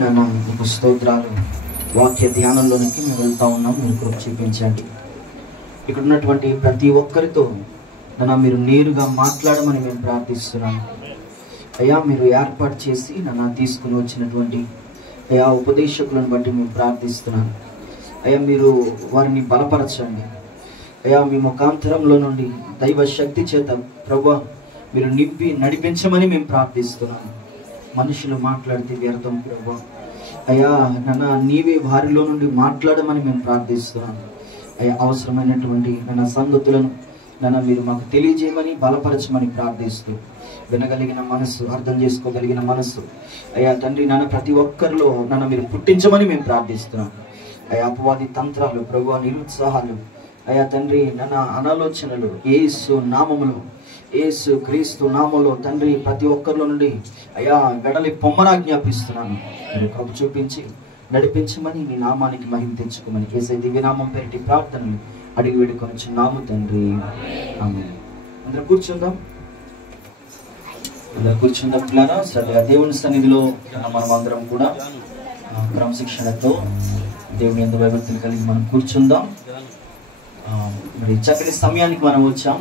నాన్న మీకు స్తోత్రాలు. వాక్య ధ్యానంలోనికి మేము వెళ్తా ఉన్నాం. మీరు కృప చూపించండి. ఇక్కడ ఉన్నటువంటి ప్రతి ఒక్కరితో నాన్న మీరు నేరుగా మాట్లాడమని మేము ప్రార్థిస్తున్నాను. అయ్యా మీరు ఏర్పాటు చేసి నన్ను తీసుకుని వచ్చినటువంటి అయ్యా ఉపదేశకులను బట్టి మేము ప్రార్థిస్తున్నాను. అయ్యా మీరు వారిని బలపరచండి. అయ్యా మీ ముఖాంతరంలో నుండి దైవ శక్తి చేత ప్రభువా మీరు నింపి నడిపించమని మేము ప్రార్థిస్తున్నాను. మనుషులు మాట్లాడితే వ్యర్థం ప్రభువా. అయ్యా నాన్న నీవే వారిలో నుండి మాట్లాడమని మేము ప్రార్థిస్తున్నాను. అయ్యా అవసరమైనటువంటి నాన్న సంగతులను నాన్న మీరు మాకు తెలియజేయమని బలపరచమని ప్రార్థిస్తూ వినగలిగిన మనస్సు, అర్థం చేసుకోగలిగిన మనస్సు అయ్యా తండ్రి నాన్న ప్రతి ఒక్కరిలో నాన్న మీరు పుట్టించమని మేము ప్రార్థిస్తున్నాం. అయ్యా అపవాది తంత్రాలు ప్రభువా, నిరుత్సాహాలు అయ్యా తండ్రి నాన్న అనాలోచనలు యేసు నామములో, యేసు క్రీస్తు నామములో తండ్రి ప్రతి ఒక్కరిలో నుండి అయ్యా వెడలి పొమ్మనాజ్ఞాపిస్తున్నాను. మీరు కృప చూపించి నడిపించమని నీ నామానికి మహిమ తెచ్చుకోమని యేసయ్య దివ్య నామం పేరిటి ప్రార్థనలు అడిగి వేడుకొనుచున్నాము తండ్రి. ఆమేన్. అందరూ కూర్చుందాం. పిల్లరా సరే దేవుని సన్నిధిలో మనం అందరం కూడా క్రమశిక్షణతో దేవుని యందు భయభక్తులు కలిగి మనం కూర్చుందాం. మరి చక్కటి సమయానికి మనం వచ్చాం.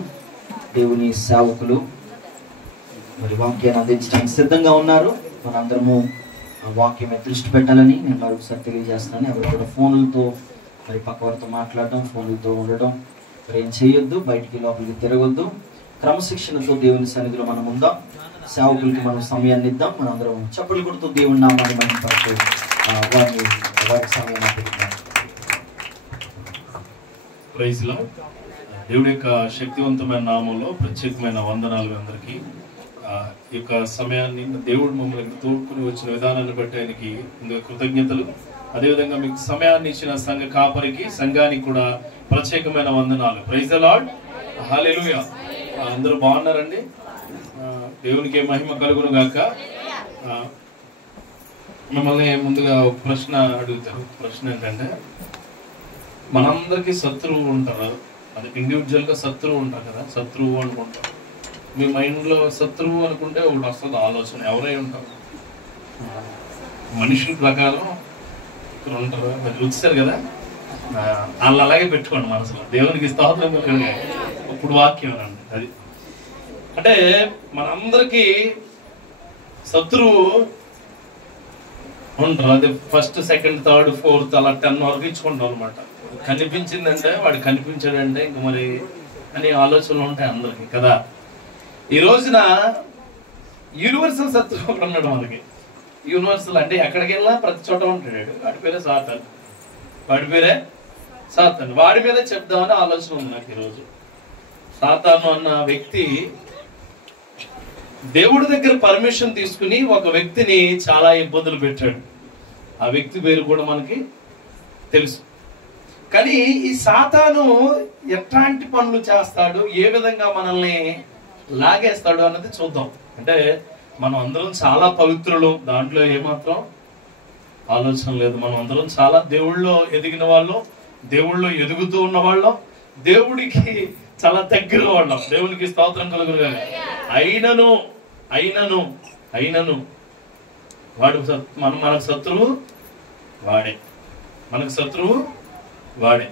దేవుని సేవకులు మరి వాక్యాన్ని అందించడానికి సిద్ధంగా ఉన్నారు. మనందరము వాక్యం మీద దృష్టి పెట్టాలని నేను మరొకసారి తెలియజేస్తాను. ఎవరు కూడా ఫోన్లతో మరి పక్క వారితో మాట్లాడడం, ఫోన్లతో ఉండడం మరి ఏం చేయొద్దు. బయటికి లోపలికి తిరగొద్దు. క్రమశిక్షణతో దేవుని సన్నిధిలో మనం ఉందాం. సేవకులకి మనం సమయాన్ని ఇద్దాం. మనందరం చప్పట్లు కొడుతూ దేవుని నామాన్ని మనం పడుతూ వారి సమయాన్ని అప్పగిద్దాం. Praise lord. దేవుడి యొక్క శక్తివంతమైన నామంలో ప్రత్యేకమైన వందనాలు అందరికీ. ఈ యొక్క సమయాన్ని దేవుడు మమ్మల్ని తోడుకుని వచ్చిన విధానాన్ని బట్టి ఆయనకి ముందుగా కృతజ్ఞతలు. అదేవిధంగా మీకు సమయాన్ని ఇచ్చిన సంఘ కాపరికి, సంఘానికి కూడా ప్రత్యేకమైన వందనాలు. Praise the lord. హల్లెలూయా. అందరూ బాగున్నారండి? దేవునికి మహిమ కలుగును గాక. మిమ్మల్ని ముందుగా ఒక ప్రశ్న అడుగుతారు. ప్రశ్న ఏంటంటే, మనందరికీ శత్రువు ఉంటారు. అది ఇండివిజువల్గా శత్రువు ఉంటారు కదా, శత్రువు అనుకుంటారు. మీ మైండ్లో శత్రువు అనుకుంటే ఒకటి వస్తుంది ఆలోచన. ఎవరై ఉంటారు? మనుషుల ప్రకారం ఇక్కడ ఉంటారు. మీరు చూస్తారు కదా, వాళ్ళు అలాగే పెట్టుకోండి మనసులో. దేవునికి స్తోత్రం కలుగును. ఇప్పుడు వాక్యం అండి అది. అంటే మనందరికీ శత్రువు ఉంటారు. అది ఫస్ట్, సెకండ్, థర్డ్, ఫోర్త్ అలా 10 వరకు ఇచ్చుకుంటాం అనమాట. కనిపించిందంటే వాడు కనిపించాడంటే ఇంక మరి అనే ఆలోచనలు ఉంటాయి అందరికి కదా. ఈ రోజున యూనివర్సల్ శత్రువు ఒకడు ఉన్నాడు మనకి. యూనివర్సల్ అంటే ఎక్కడికి వెళ్ళినా ప్రతి చోట ఉంటాడు. వాడి పేరే సాతాను. వాడి పేరే సాతాను. వాడి మీద చెప్దామని ఆలోచన ఉంది నాకు ఈరోజు. సాతాను అన్న వ్యక్తి దేవుడి దగ్గర పర్మిషన్ తీసుకుని ఒక వ్యక్తిని చాలా ఇబ్బందులు పెట్టాడు. ఆ వ్యక్తి పేరు కూడా మనకి తెలుసు. కానీ ఈ సాతాను ఎట్లాంటి పనులు చేస్తాడు, ఏ విధంగా మనల్ని లాగేస్తాడు అన్నది చూద్దాం. అంటే మనం అందరం చాలా పవిత్రులు, దాంట్లో ఏమాత్రం ఆలోచన లేదు. మనం అందరం చాలా దేవుళ్ళో ఎదిగిన వాళ్ళం, దేవుళ్ళో ఎదుగుతూ ఉన్న వాళ్ళం, దేవుడికి చాలా దగ్గర వాళ్ళం. దేవునికి స్తోత్రం కలుగును గాక. అయినను వాడు మనకు శత్రువు వాడే. మనకు శత్రువు వాడే.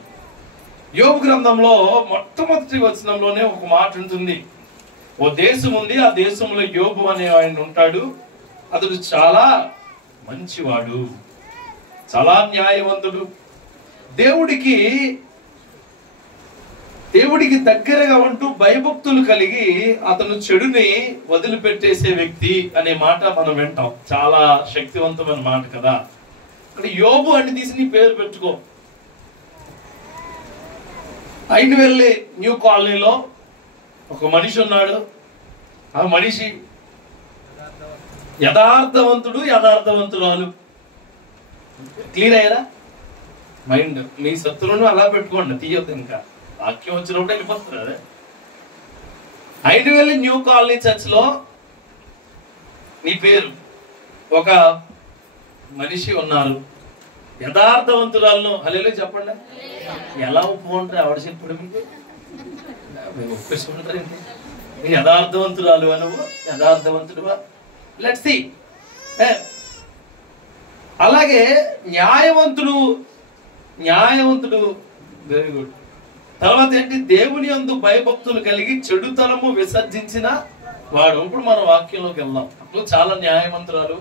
యోబు గ్రంథంలో మొట్టమొదటి వచనంలోనే ఒక మాట ఉంటుంది. ఓ దేశం ఉంది, ఆ దేశంలో యోబు అనే ఆయన ఉంటాడు. అతడు చాలా మంచివాడు, చాలా న్యాయవంతుడు, దేవుడికి దగ్గరగా ఉంటూ భయభక్తులు కలిగి అతను చెడుని వదిలిపెట్టేసే వ్యక్తి అనే మాట మనం వింటాం. చాలా శక్తివంతమైన మాట కదా. ఇక్కడ యోబు అని తీసి నీ పేరు పెట్టుకో. ఐండ్వెల్ న్యూ కాలనీలో ఒక మనిషి ఉన్నాడు. ఆ మనిషి యథార్థవంతుడు, యథార్థవంతురాలు. క్లియర్ అయ్యారా? మైండ్ మీ శత్రువును అలా పెట్టుకోండి, తీయొద్దు. ఇంకా వాక్యం వచ్చినప్పుడు వెళ్ళిపోతుంది. అదే ఐండ్వెల్ న్యూ కాలనీ చర్చ్ లో నీ పేరు ఒక మనిషి ఉన్నారు, యథార్థవంతురాలను. హల్లెలూయా చెప్పండి. ఎలా ఒప్పుకుంటారు? ఎవరు చెప్పాడు మీకు? ఒప్పేసుకుంటారు ఏంటి? యథార్థవంతురాలు నువ్వు, యథార్థవంతుడువా? Let's see. అలాగే న్యాయవంతుడు వెరీ గుడ్. తర్వాత ఏంటి? దేవుని యందు భయభక్తులు కలిగి చెడుతనము విసర్జించిన వాడు. ఇప్పుడు మన వాక్యంలోకి వెళ్దాం. నువ్వు చాలా న్యాయవంతుడు,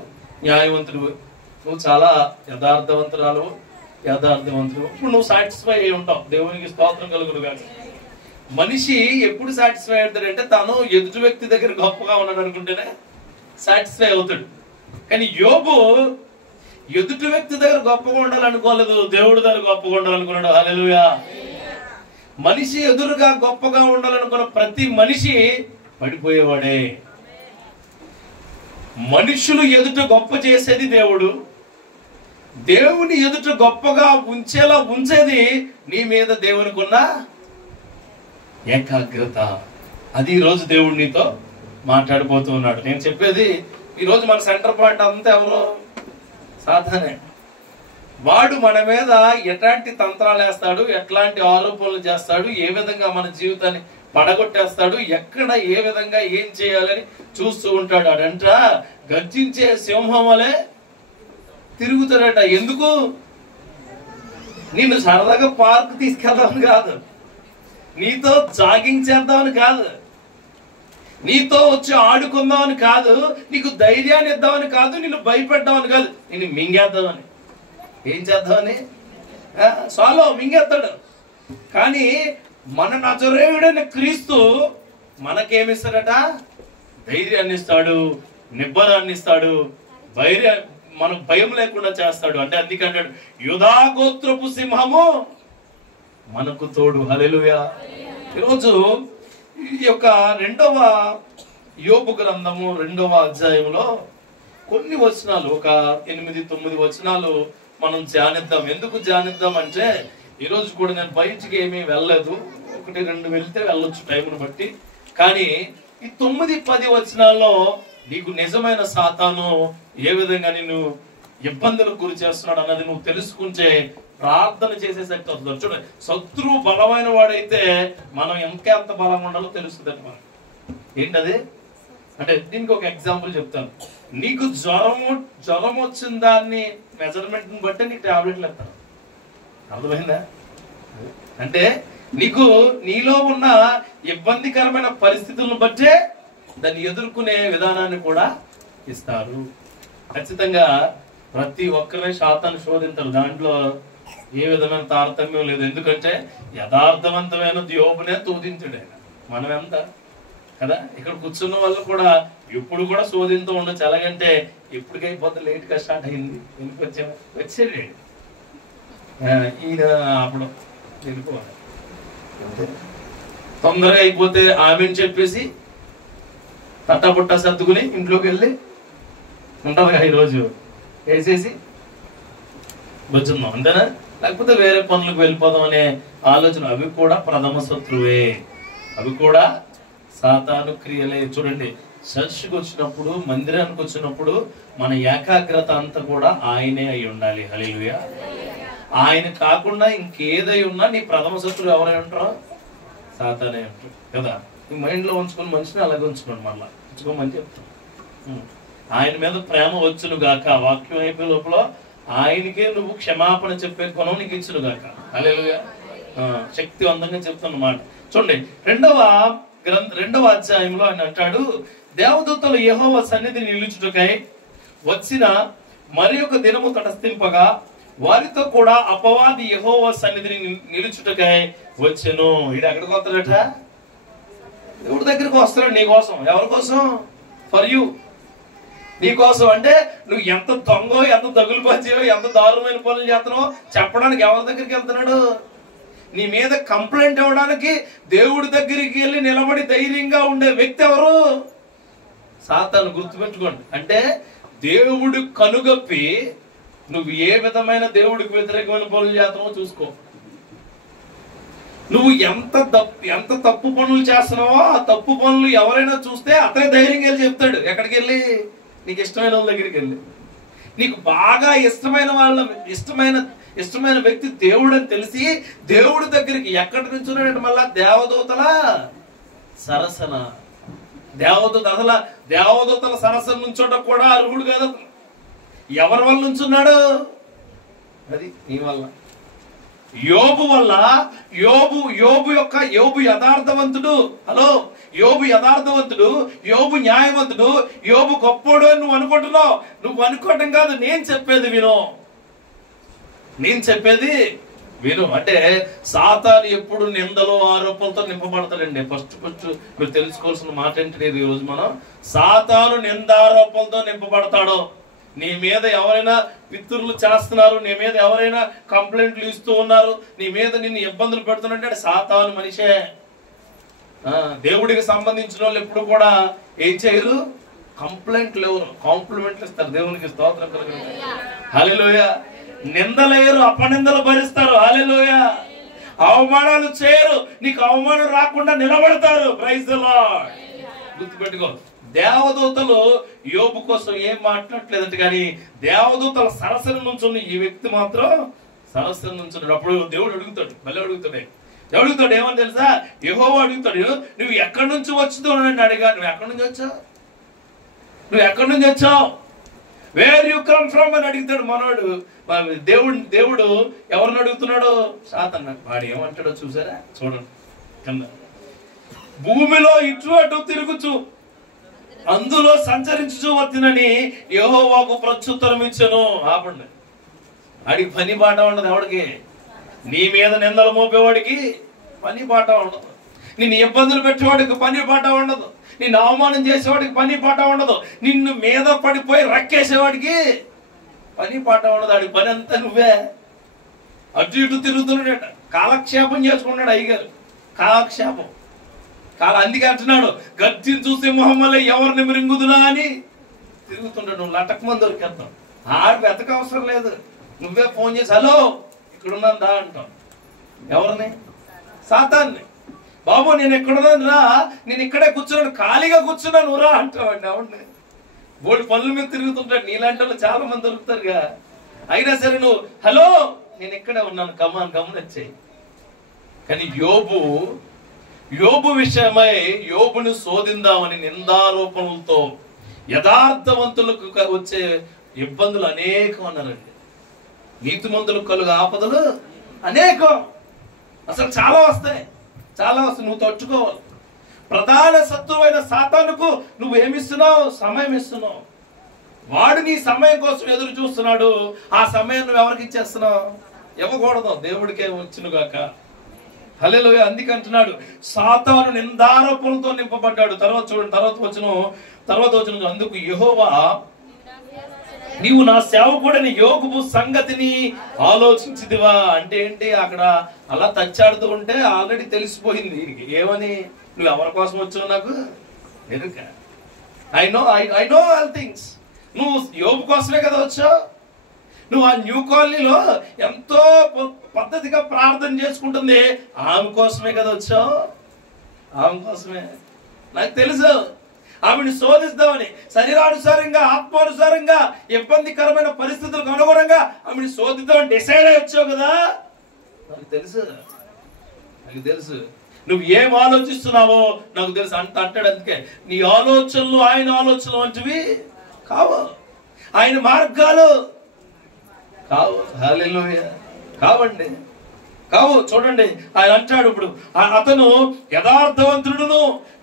నువ్వు చాలా యథార్థవంతుడు. ఇప్పుడు నువ్వు సాటిస్ఫై అయి ఉంటావు. దేవునికి స్తోత్రం కలుగును కానీ. మనిషి ఎప్పుడు సాటిస్ఫై అవుతాడంటే తను ఎదుటి వ్యక్తి దగ్గర గొప్పగా ఉన్నాడు అనుకుంటేనే సాటిస్ఫై అవుతాడు. కానీ యోబు ఎదుటి వ్యక్తి దగ్గర గొప్పగా ఉండాలనుకోలేదు, దేవుడి దగ్గర గొప్పగా ఉండాలనుకున్నాడు. హల్లెలూయా. మనిషి ఎదురుగా గొప్పగా ఉండాలనుకున్న ప్రతి మనిషి పడిపోయేవాడే. మనుషులు ఎదుట గొప్ప చేసేది దేవుడు, దేవుని ఎదుట గొప్పగా ఉంచేలా ఉంచేది నీ మీద దేవునికి ఉన్న ఏకాగ్రత. అది ఈరోజు దేవుడు నీతో మాట్లాడిపోతూ ఉన్నాడు. నేను చెప్పేది ఈరోజు మన సెంటర్ పాయింట్ అంతా ఎవరు? సాతానే. వాడు మన మీద ఎట్లాంటి తంత్రాలు వేస్తాడు, ఎట్లాంటి ఆరోపణలు చేస్తాడు, ఏ విధంగా మన జీవితాన్ని పడగొట్టేస్తాడు, ఎక్కడ ఏ విధంగా ఏం చేయాలని చూస్తూ ఉంటాడు. అడంట గర్జించే సింహం వలె తిరుగుతాడట. ఎందుకు? నిన్ను సరదాగా పార్క్ తీసుకెళ్దామని కాదు, నీతో జాగింగ్ చేద్దామని కాదు, నీతో వచ్చి ఆడుకుందామని కాదు, నీకు ధైర్యాన్ని ఇద్దామని కాదు, నిన్ను భయపెడదామని కాదు, నిన్ను మింగేద్దామని. ఏం చేద్దామని? సాలో మింగేస్తాడు. కానీ మన నజరేయుడైన క్రీస్తు మనకేమిస్తాడట? ధైర్యాన్ని ఇస్తాడు, నిబ్బరాన్ని ఇస్తాడు, మనకు భయం లేకుండా చేస్తాడు. అంటే అందుకంటాడు యూదా గోత్రపు సింహము మనకు తోడు. హల్లెలూయా. ఈరోజు ఈ యొక్క 2వ యోబు గ్రంథము 2వ అధ్యాయంలో కొన్ని వచనాలు, ఒక 8-9 వచనాలు మనం ధ్యానిద్దాం. ఎందుకు ధ్యానిద్దాం అంటే ఈరోజు కూడా నేను బయటికి ఏమీ వెళ్ళలేదు, 1-2 వెళ్తే వెళ్ళొచ్చు టైంను బట్టి. కానీ ఈ 9-10 వచనాల్లో నీకు నిజమైన సాతాను ఏ విధంగా నిన్ను ఇబ్బందులకు గురి చేస్తున్నాడు అన్నది నువ్వు తెలుసుకుంటే ప్రార్థన చేసే శక్తి వస్తుంది. చూడండి, శత్రువు బలమైన వాడైతే మనం ఎంత బలంగా ఉండాలో తెలుస్తుంది. మనకు ఏంటది అంటే దీనికి ఒక ఎగ్జాంపుల్ చెప్తాను. నీకు జ్వరం వచ్చిన దాన్ని మెజర్మెంట్ బట్టి నీకు టాబ్లెట్లు ఇస్తాను. అర్థమైందా? అంటే నీలో ఉన్న ఇబ్బందికరమైన పరిస్థితులను బట్టే దాన్ని ఎదుర్కొనే విధానాన్ని కూడా ఇస్తారు. ఖచ్చితంగా ప్రతి ఒక్కరిని శాతాన్ని శోధించారు. దాంట్లో ఏ విధమైన తారతమ్యం లేదు. ఎందుకంటే యథార్థవంతమైన యోబునే తోదించాడు ఆయన. మనం ఎంత కదా, ఇక్కడ కూర్చున్న వాళ్ళు కూడా ఎప్పుడు కూడా శోధింతూ ఉండొచ్చు. ఎలాగంటే ఎప్పటికైపోతే లేట్ గా స్టార్ట్ అయింది, వచ్చాడు ఈయన అప్పుడు వెళ్ళిపోవాలి. తొందరగా అయిపోతే ఆమెను చెప్పేసి తట్టబుట్ట సర్దుకుని ఇంట్లోకి వెళ్ళి ఉంటుందిగా ఈరోజు వేసేసి వచ్చుందాం అంతేనా, లేకపోతే వేరే పనులకు వెళ్ళిపోదాం అనే ఆలోచన. అవి కూడా ప్రథమ శత్రువే, అవి కూడా సాతాను క్రియలే. చూడండి, చర్చికి వచ్చినప్పుడు, మందిరానికి వచ్చినప్పుడు మన ఏకాగ్రత అంతా కూడా ఆయనే అయి ఉండాలి. హల్లెలూయా. ఆయన కాకుండా ఇంకేదై ఉన్నా నీ ప్రథమ శత్రువు ఎవరై ఉంటారో సాతానే ఉంటారు కదా. ఈ మైండ్ లో ఉంచుకొని మనిషిని అలాగే ఉంచుకోండి, మళ్ళా ఉంచుకోమని చెప్తాం. ఆయన మీద ప్రేమ వచ్చును గాక, వాక్యం అయిపోయే లోపల ఆయనకే నువ్వు క్షమాపణ చెప్పే గుణం నీకు ఇచ్చును గాక. హల్లెలూయా. శక్తివంతంగా చెప్తున్న మాట చూడండి. 2వ అధ్యాయంలో ఆయన అంటాడు, దేవదూతలు యెహోవా సన్నిధిని నిలుచుటకై వచ్చిన మరి ఒక దినము తటస్థింపగా వారితో కూడా అపవాది యెహోవా సన్నిధిని నిలుచుటకై వచ్చెను. ఇది ఎక్కడికి వస్తాడట? దేవుడి దగ్గరికి వస్తాడు. నీ కోసం. ఎవరి కోసం? ఫర్ యూ, నీ కోసం. అంటే నువ్వు ఎంత దొంగో, ఎంత దగులు పచ్చావో, ఎంత దారుణమైన పనులు చేస్తున్నావో చెప్పడానికి ఎవరి దగ్గరికి వెళ్తున్నాడు? నీ మీద కంప్లైంట్ ఇవ్వడానికి దేవుడి దగ్గరికి వెళ్ళి నిలబడి ధైర్యంగా ఉండే వ్యక్తి ఎవరు? సాతాను. గుర్తుపెట్టుకోండి. అంటే దేవుడు కనుగప్పి నువ్వు ఏ విధమైన దేవుడికి వ్యతిరేకమైన పనులు చేస్తున్నావో చూసుకో. నువ్వు ఎంత తప్పు పనులు చేస్తున్నావో ఆ తప్పు పనులు ఎవరైనా చూస్తే అతనే ధైర్యంగా వెళ్ళి చెప్తాడు. ఎక్కడికి వెళ్ళి? నీకు ఇష్టమైన వాళ్ళ దగ్గరికి వెళ్ళి. నీకు బాగా ఇష్టమైన వ్యక్తి దేవుడు అని తెలిసి దేవుడి దగ్గరికి ఎక్కడి నుంచి ఉన్నాడు? మళ్ళా దేవదూతల సరసన. దేవదూతల సరసన నుంచోట కూడా అర్హుడు కాదు. ఎవరి వల్ల నుంచున్నాడు? అది నీ వల్ల. యోబు వల్ల. యోబు యథార్థవంతుడు. హలో, యోబు యథార్థవంతుడు, యోబు న్యాయవంతుడు, యోబు గొప్పోడు అని నువ్వు అనుకుంటున్నావు. నువ్వు అనుకోవటం కాదు, నేను చెప్పేది విను. అంటే సాతాను ఎప్పుడు నిందలు ఆరోపణలతో నింపబడతాడండి. ఫస్ట్ మీరు తెలుసుకోవాల్సిన మాట ఏంటంటే, ఈ రోజు మనం సాతాను నిందారోపణలతో నింపబడతాడు. నీ మీద ఎవరైనా పితృలు చేస్తున్నారు, నీ మీద ఎవరైనా కంప్లైంట్లు ఇస్తూ ఉన్నారు, నీ మీద నిన్ను ఇబ్బందులు పెడుతున్నట్టు సాతాను మనిషే. దేవుడికి సంబంధించిన వాళ్ళు ఎప్పుడు కూడా ఏం చేయరు? కంప్లైంట్లు ఎవరు? కాంప్లిమెంట్లు ఇస్తారు. దేవునికి స్తోత్రం కలుగును. హల్లెలూయా. నిందలేరు, అపనిందలు భరిస్తారు. హల్లెలూయా. అవమానాలు చేయరు, నీకు అవమానం రాకుండా నిలబడతారు. Praise the lord. గుర్తుపెట్టుకో, దేవదూతలు యోబు కోసం ఏం మాట్లాడలేదంటే, కానీ దేవదూతల సరసన నుంచున్న ఈ వ్యక్తి మాత్రం సరసన నుంచున్నాడు. అప్పుడు దేవుడు అడుగుతాడు, మళ్ళీ అడుగుతాడు ఏమని తెలుసా? యెహోవా అడుగుతాడు, నువ్వు ఎక్కడి నుంచి వచ్చుతావు అని అడిగా. నువ్వు ఎక్కడి నుంచి వచ్చావు? వేర్ యు కమ్ ఫ్రమ్ అని అడుగుతాడు మనోడు. దేవుడు ఎవరిని అడుగుతున్నాడు? సాతాను. వాడు ఏమంటాడో చూసారా? చూడండి కింద. భూమిలో ఇటు అటు తిరుగుచు అందులో సంచరించు వచ్చినని యెహోవాకు ప్రత్యుత్తరం ఇచ్చెను. ఆపండి. వాడికి పని పాట ఉండదు. ఎవడికి? నీ మీద నిందలు మోపేవాడికి పని పాట ఉండదు. నిన్ను ఇబ్బందులు పెట్టేవాడికి పని పాట ఉండదు. నిన్ను అవమానం చేసేవాడికి పని పాట ఉండదు. నిన్ను మీద పడిపోయి రక్కేసేవాడికి పని పాట ఉండదు. వాడికి పని అంతా నువ్వే. అటు ఇటు తిరుగుతున్నాడట, కాలక్షేపం చేసుకున్నాడు అయ్యగారు. కాలక్షేపం. అందుకే అంటున్నాడు, గర్జించు సింహంలో ఎవరిని మృంగుదునా అని తిరుగుతుంటాడు. నువ్వు లటకమని దొరికేద్దాం. ఆడికి వెతక అవసరం లేదు. నువ్వే ఫోన్ చేసి హలో ఇక్కడున్నాను దా అంటావు. ఎవరిని? సాతాన్ని. బాబు నేను ఎక్కడున్నాను రా, నేను ఇక్కడే కూర్చున్నాను, ఖాళీగా కూర్చున్నాను రా అంటావండి. ఎవరిని? బోడి పనుల మీద తిరుగుతుంటాడు. నీలాంటి వాళ్ళు చాలా మంది దొరుకుతారుగా. అయినా సరే నువ్వు హలో నేను ఇక్కడే ఉన్నాను గమనించాయి. కానీ యోబు విషయమై యోబును శోధిందామని నిందారోపణలతో యథార్థవంతులకు వచ్చే ఇబ్బందులు అనేకం అన్నారండి. నీతిమంతులకు కలుగు ఆపదలు అనేకం. అసలు చాలా వస్తాయి. నువ్వు తట్టుకోవాలి. ప్రధాన శత్రువైన సాతానుకు నువ్వు ఏమిస్తున్నావు? సమయం ఇస్తున్నావు. వాడు నీ సమయం కోసం ఎదురు చూస్తున్నాడు. ఆ సమయం నువ్వు ఎవరికి ఇచ్చేస్తున్నావు? ఇవ్వకూడదు. దేవుడికే వచ్చునుగాక. హల్లెలూయా. అందుకే అంటున్నాడు, సాతాను నిందారోపణలతో నింపబడ్డాడు. తర్వాత చూడండి, తర్వాత వచ్చిన అందుకు యెహోవా, నీవు నా సేవకుడని యోబు సంగతిని ఆలోచించిదివా. అంటే ఏంటి? అక్కడ అలా తచ్చాడుతూ ఉంటే ఆల్రెడీ తెలిసిపోయింది ఏమని. నువ్వు ఎవరి కోసం వచ్చావు నాకు ఎరుక. I know all things. నువ్వు యోబు కోసమే కదా వచ్చావు. నువ్వు ఆ న్యూ కాలనీలో ఎంతో పద్ధతిగా ప్రార్థన చేసుకుంటుంది, ఆమె కోసమే కదా వచ్చావు. ఆమె కోసమే. నాకు తెలుసు ఆమెను శోధిస్తామని. శరీరానుసారంగా, ఆత్మానుసారంగా, ఇబ్బందికరమైన పరిస్థితులకు అనుగుణంగా ఆమెను శోధిద్దామని డిసైడ్ అయి వచ్చావు కదా. నాకు తెలుసు నువ్వు ఏం ఆలోచిస్తున్నావో నాకు తెలుసు అంటాడు. అందుకే నీ ఆలోచనలు ఆయన ఆలోచనలు వంటివి కావు, ఆయన మార్గాలు కావు. హల్లెలూయా. కావు. చూడండి, ఆయన అంటాడు ఇప్పుడు, అతను యథార్థవంతుడును